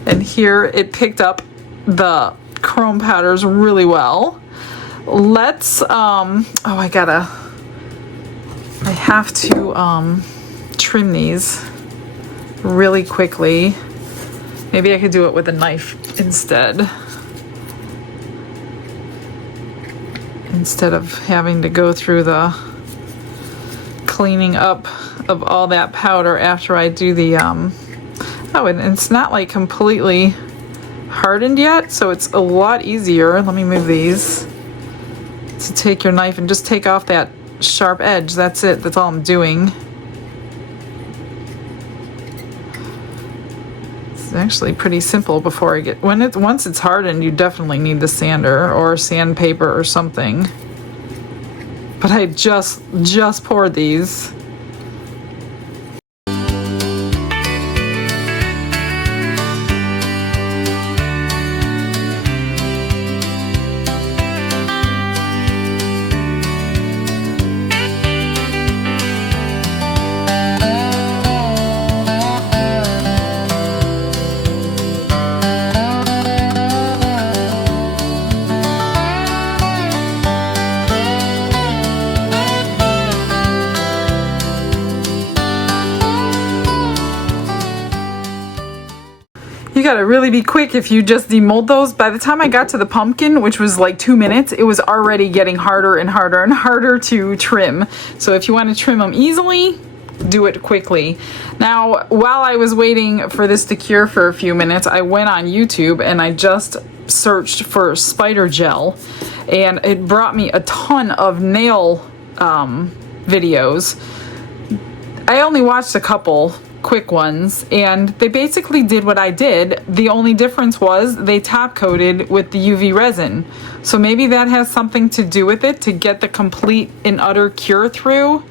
And here it picked up the chrome powders really well. Let's, I have to trim these really quickly. Maybe I could do it with a knife instead of having to go through the cleaning up of all that powder after I do the, oh, and it's not like completely hardened yet, so it's a lot easier. Let me move these. To take your knife and just take off that sharp edge. That's it. That's all I'm doing. It's actually pretty simple before I get once it's hardened, you definitely need the sander or sandpaper or something. But I just poured these. You gotta really be quick if you just demold those. By the time I got to the pumpkin, which was like 2 minutes, it was already getting harder and harder and harder to trim. So if you want to trim them easily, do it quickly. Now, while I was waiting for this to cure for a few minutes, I went on YouTube and I just searched for spider gel, and it brought me a ton of nail videos. I only watched a couple quick ones, and they basically did what I did. The only difference was they top coated with the UV resin. So maybe that has something to do with it to get the complete and utter cure through.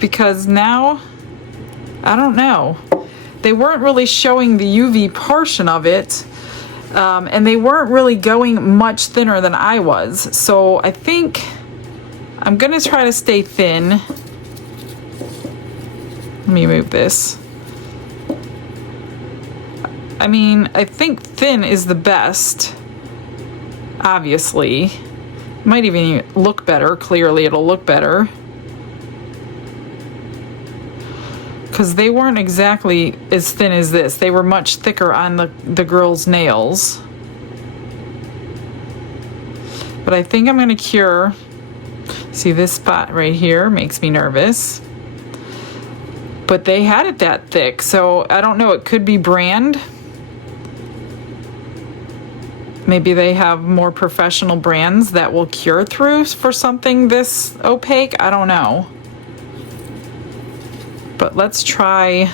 Because now, I don't know. They weren't really showing the UV portion of it, and they weren't really going much thinner than I was. So I think I'm gonna try to stay thin. Let me move this. I mean, I think thin is the best, obviously. Might even look better. Clearly it'll look better. Because they weren't exactly as thin as this. They were much thicker on the girl's nails. But I think I'm going to cure. See, this spot right here makes me nervous. But they had it that thick, so I don't know. It could be brand. Maybe they have more professional brands that will cure through for something this opaque. I don't know. But let's try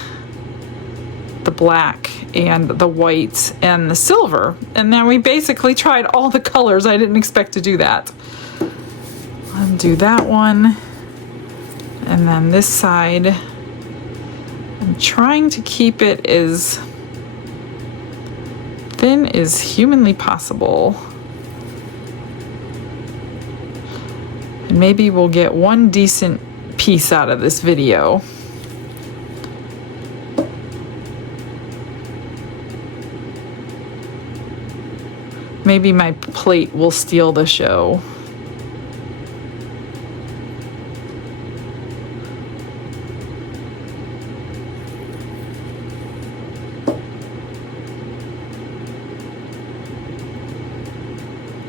the black and the white and the silver. And then we basically tried all the colors. I didn't expect to do that. Undo that one. And then this side. I'm trying to keep it as thin as humanly possible. And maybe we'll get one decent piece out of this video. Maybe my plate will steal the show.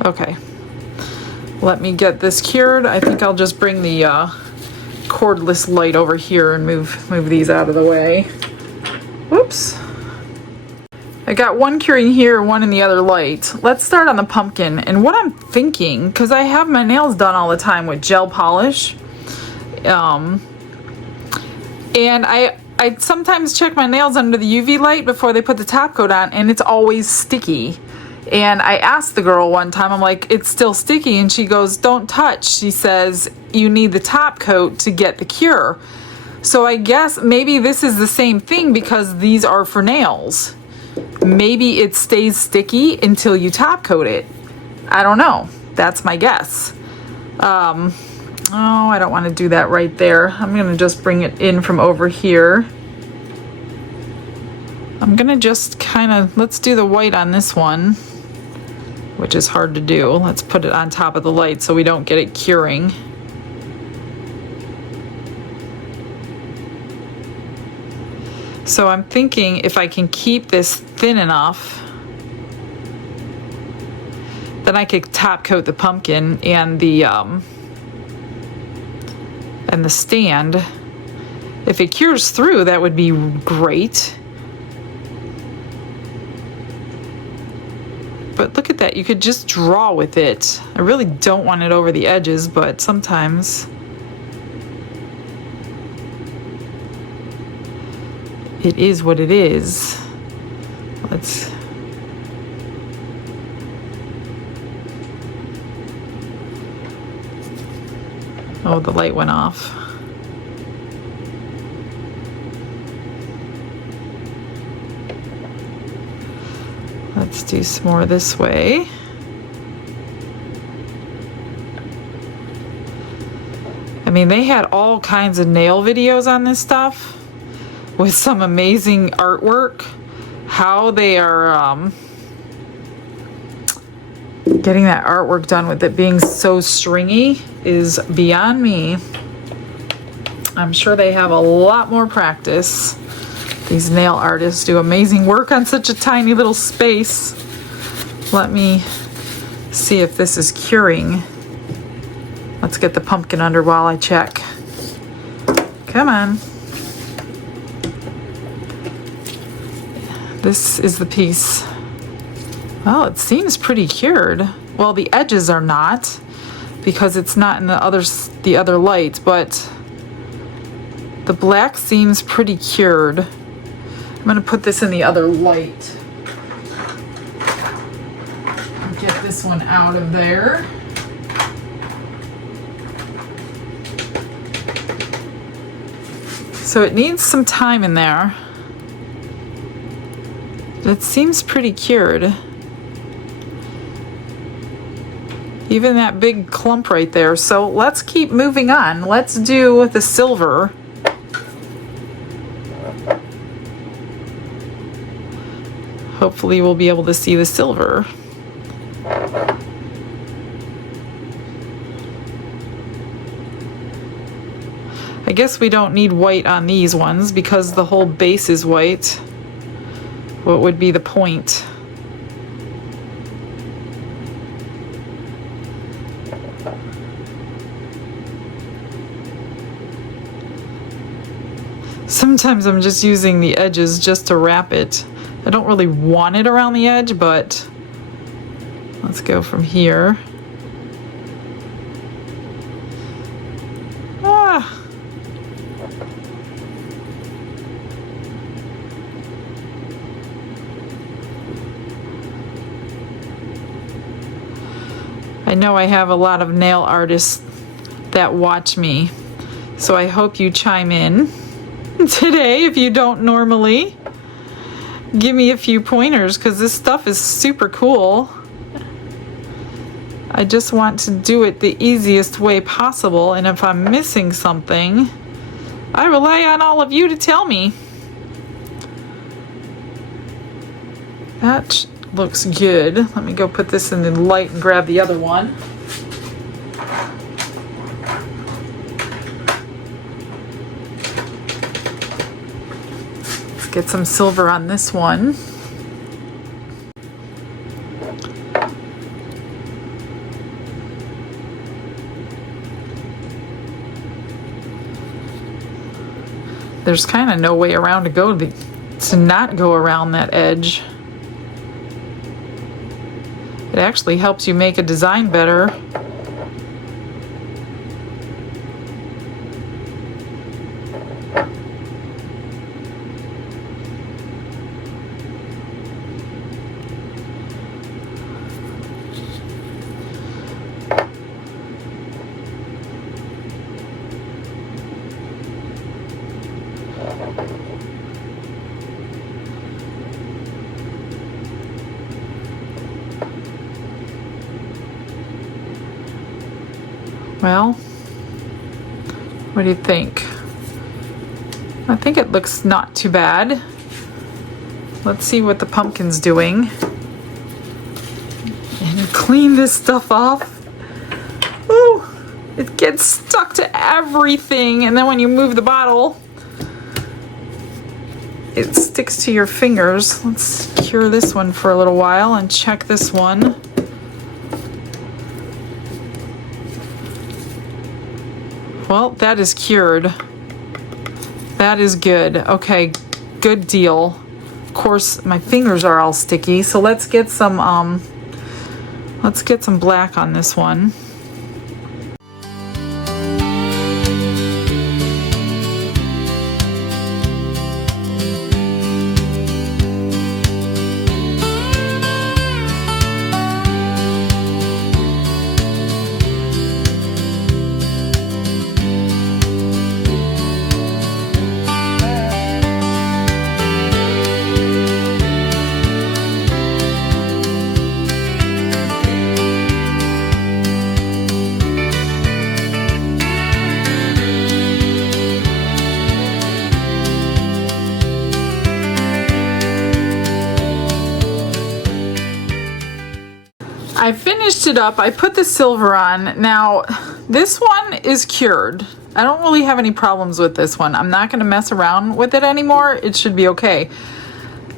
Okay, let me get this cured. I think I'll just bring the cordless light over here and move these out of the way. Whoops. I got one curing here, one in the other light. Let's start on the pumpkin. And what I'm thinking, because I have my nails done all the time with gel polish, and I sometimes check my nails under the UV light before they put the top coat on, and it's always sticky. And I asked the girl one time, I'm like, it's still sticky, and she goes, don't touch. She says, you need the top coat to get the cure. So I guess maybe this is the same thing because these are for nails. Maybe it stays sticky until you top coat it. I don't know. That's my guess. Oh, I don't want to do that right there. I'm going to just bring it in from over here. I'm going to just kind of, let's do the white on this one, which is hard to do. Let's put it on top of the light so we don't get it curing. So I'm thinking if I can keep this thin enough, then I could top coat the pumpkin and the stand. If it cures through, that would be great. But look at that, you could just draw with it. I really don't want it over the edges, but sometimes it is what it is. Let's... Oh, the light went off. Let's do some more this way. I mean, they had all kinds of nail videos on this stuff with some amazing artwork. How they are getting that artwork done with it being so stringy is beyond me. I'm sure they have a lot more practice. These nail artists do amazing work on such a tiny little space. Let me see if this is curing. Let's get the pumpkin under while I check. Come on. This is the piece. Well, it seems pretty cured. Well, the edges are not because it's not in the other light, but the black seems pretty cured. I'm gonna put this in the other light. Get this one out of there. So it needs some time in there. It seems pretty cured. Even that big clump right there. So let's keep moving on. Let's do the silver. Hopefully we'll be able to see the silver. I guess we don't need white on these ones because the whole base is white. What would be the point? Sometimes I'm just using the edges just to wrap it. I don't really want it around the edge, but let's go from here. Ah. I know I have a lot of nail artists that watch me, so I hope you chime in today if you don't normally. Give me a few pointers because this stuff is super cool. I just want to do it the easiest way possible, and if I'm missing something, I rely on all of you to tell me. That looks good. Let me go put this in the light and grab the other one. Get some silver on this one. There's kind of no way around to go to not go around that edge. It actually helps you make a design better. Well, what do you think? I think it looks not too bad. Let's see what the pumpkin's doing. And clean this stuff off. Ooh, it gets stuck to everything. And then when you move the bottle, it sticks to your fingers. Let's cure this one for a little while and check this one. Well, that is cured. That is good. Okay, good deal. Of course, my fingers are all sticky, so let's get some black on this one. I finished it up. I put the silver on. Now, this one is cured. I don't really have any problems with this one. I'm not going to mess around with it anymore. It should be okay.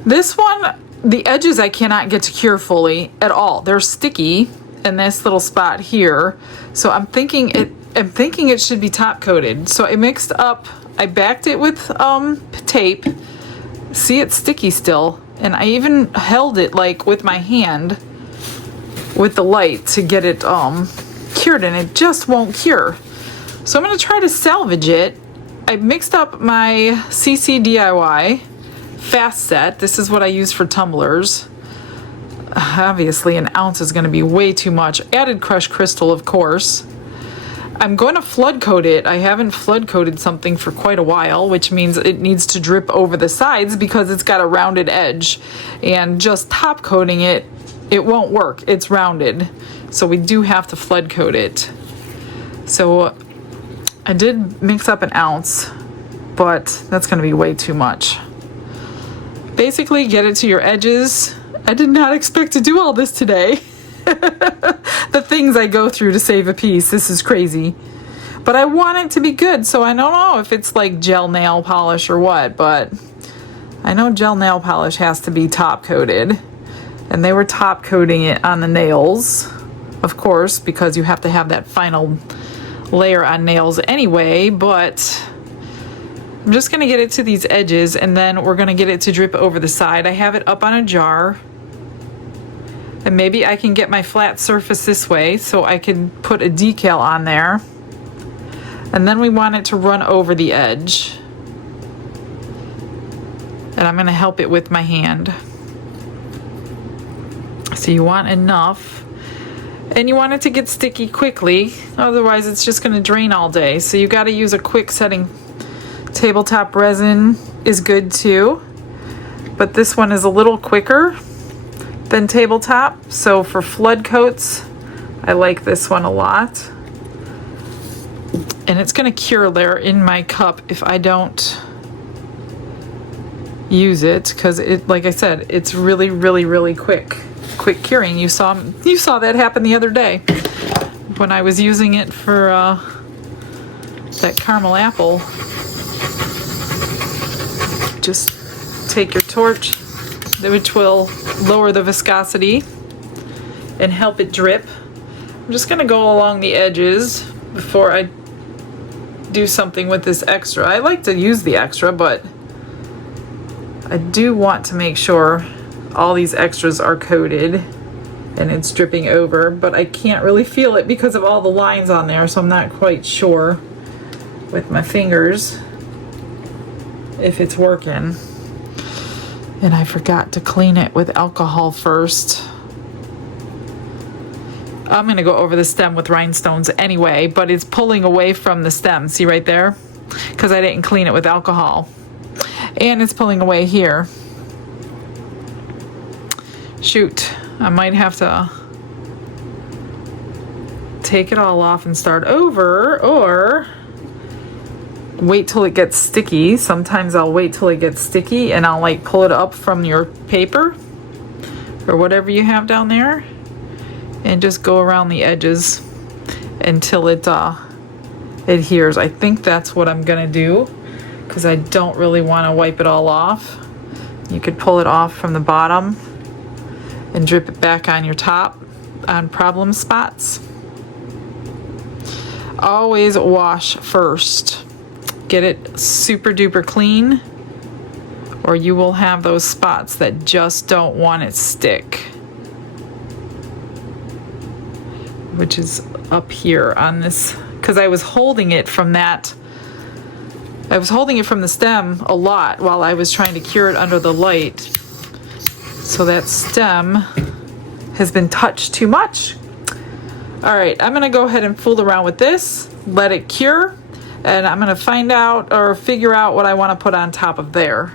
This one, the edges I cannot get to cure fully at all. They're sticky in this little spot here. So I'm thinking it should be top coated. So I mixed up, I backed it with tape. See, it's sticky still. And I even held it like with my hand with the light to get it cured, and it just won't cure. So I'm going to try to salvage it. I mixed up my CC DIY fast set. This is what I use for tumblers. Obviously an ounce is going to be way too much. Added crushed crystal, of course. I'm going to flood coat it. I haven't flood coated something for quite a while, which means it needs to drip over the sides because it's got a rounded edge, and just top coating it, it won't work. It's rounded. So we do have to flood coat it. So I did mix up an ounce, but that's going to be way too much. Basically, get it to your edges. I did not expect to do all this today. The things I go through to save a piece. This is crazy. But I want it to be good, so I don't know if it's like gel nail polish or what, but I know gel nail polish has to be top coated. And they were top coating it on the nails, of course, because you have to have that final layer on nails anyway, but I'm just gonna get it to these edges, and then we're gonna get it to drip over the side. I have it up on a jar, and maybe I can get my flat surface this way so I can put a decal on there. And then we want it to run over the edge. And I'm gonna help it with my hand. So you want enough, and you want it to get sticky quickly, otherwise it's just going to drain all day. So you got to use a quick setting. Tabletop resin is good too, but this one is a little quicker than tabletop. So for flood coats, I like this one a lot. And it's going to cure there in my cup if I don't use it, because it, like I said, it's really, really, really quick curing. You saw that happen the other day when I was using it for that caramel apple. Just take your torch, which will lower the viscosity and help it drip. I'm just gonna go along the edges before I do something with this extra. I like to use the extra, but I do want to make sure all these extras are coated and it's dripping over, but I can't really feel it because of all the lines on there, so I'm not quite sure with my fingers if it's working. And I forgot to clean it with alcohol first. I'm gonna go over the stem with rhinestones anyway, but it's pulling away from the stem, see right there? Because I didn't clean it with alcohol. And it's pulling away here. Shoot, I might have to take it all off and start over, or wait till it gets sticky. Sometimes I'll wait till it gets sticky and I'll like pull it up from your paper or whatever you have down there and just go around the edges until it adheres. I think that's what I'm gonna do because I don't really want to wipe it all off. You could pull it off from the bottom and drip it back on your top on problem spots. Always wash first. Get it super duper clean, or you will have those spots that just don't want it stick, which is up here on this, because I was holding it from that, I was holding it from the stem a lot while I was trying to cure it under the light. So that stem has been touched too much. All right, I'm gonna go ahead and fool around with this, let it cure, and I'm gonna find out or figure out what I wanna put on top of there.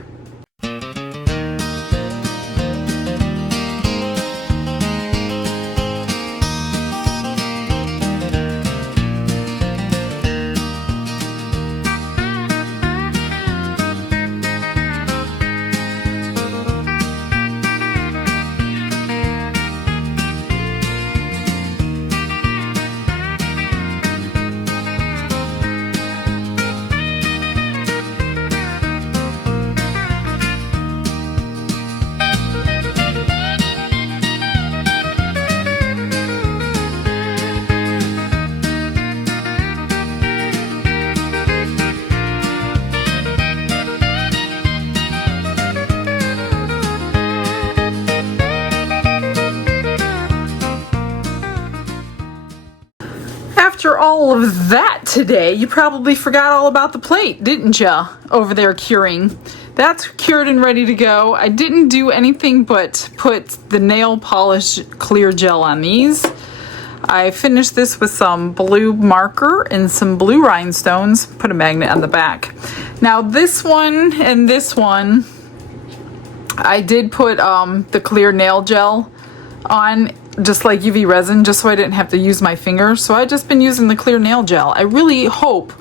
After all of that today, you probably forgot all about the plate, didn't ya? Over there curing. That's cured and ready to go. I didn't do anything but put the nail polish clear gel on these. I finished this with some blue marker and some blue rhinestones. Put a magnet on the back. Now this one and this one, I did put the clear nail gel on, just like UV resin, just so I didn't have to use my fingers. So I've just been using the clear nail gel. I really hope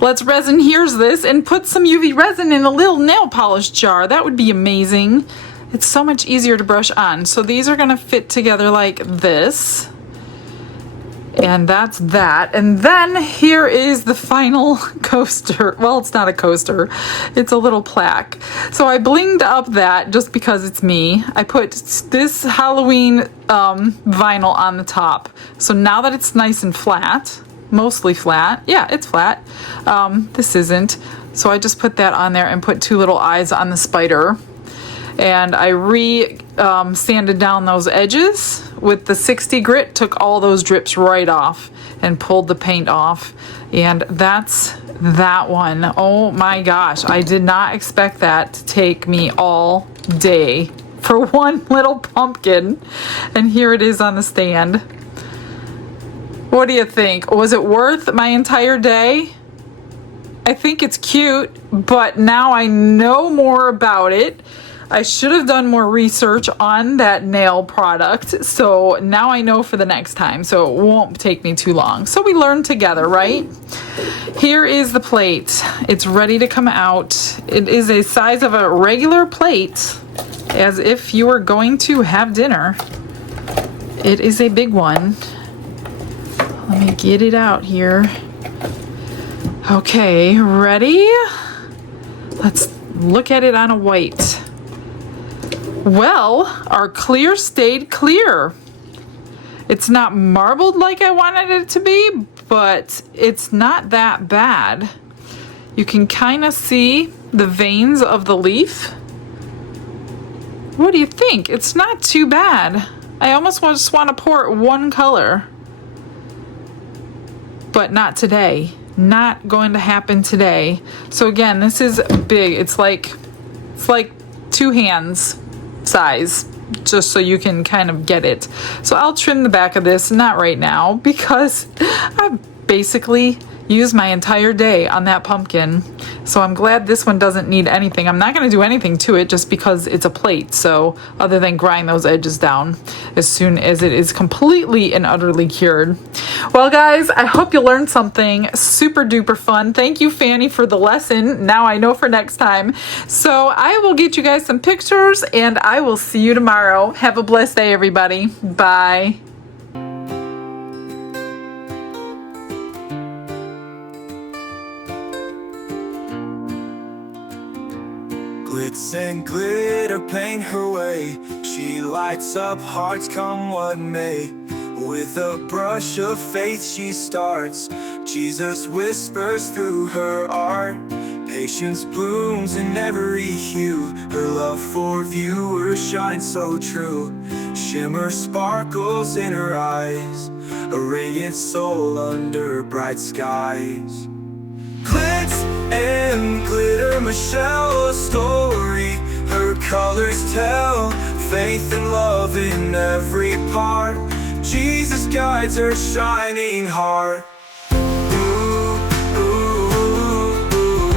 Let's Resin hears this and put some UV resin in a little nail polish jar. That would be amazing. It's so much easier to brush on. So these are gonna fit together like this. And that's that. And then here is the final coaster. Well, it's not a coaster. It's a little plaque. So I blinged up that just because it's me. I put this Halloween vinyl on the top. So now that it's nice and flat, mostly flat. Yeah, it's flat. This isn't. So I just put that on there and put two little eyes on the spider. And I sanded down those edges with the 60 grit, took all those drips right off and pulled the paint off. And that's that one. Oh my gosh, I did not expect that to take me all day for one little pumpkin. And here it is on the stand. What do you think? Was it worth my entire day? I think it's cute, but now I know more about it. I should have done more research on that nail product, so now I know for the next time, so it won't take me too long. So we learn together, right? Here is the plate. It's ready to come out. It is a size of a regular plate, as if you were going to have dinner. It is a big one. Let me get it out here. Okay, ready? Let's look at it on a white. Well, our clear stayed clear. It's not marbled like I wanted it to be, but it's not that bad. You can kind of see the veins of the leaf What do you think? It's not too bad. I almost just want to pour one color. But not today. Not going to happen today. So again, this is big. It's like 2 hands size, just so you can kind of get it. So I'll trim the back of this, not right now, because I've basically used my entire day on that pumpkin. So I'm glad this one doesn't need anything. I'm not going to do anything to it just because it's a plate. So other than grind those edges down as soon as it is completely and utterly cured. Well, guys, I hope you learned something super duper fun. Thank you, Fanny, for the lesson. Now I know for next time. So I will get you guys some pictures and I will see you tomorrow. Have a blessed day, everybody. Bye. Glitz and glitter paint her way. She lights up hearts come what may. With a brush of faith she starts. Jesus whispers through her art. Patience blooms in every hue. Her love for viewers shines so true. Shimmer sparkles in her eyes. A radiant soul under bright skies. Glitz and glitter, Michelle, a story. Her colors tell faith and love in every part. Jesus guides her shining heart. Ooh, ooh, ooh, ooh,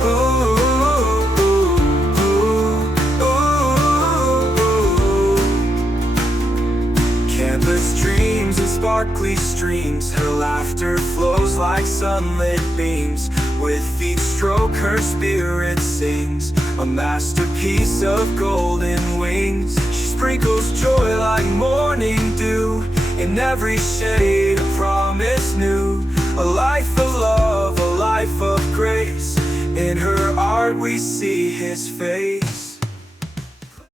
ooh, ooh, ooh. Canvas dreams and sparkly streams. Her laughter flows like sunlit beams. With each stroke her spirit sings. A masterpiece of golden wings. She sprinkles joy like morning dew. In every shade a promise new. A life of love, a life of grace. In her art we see his face.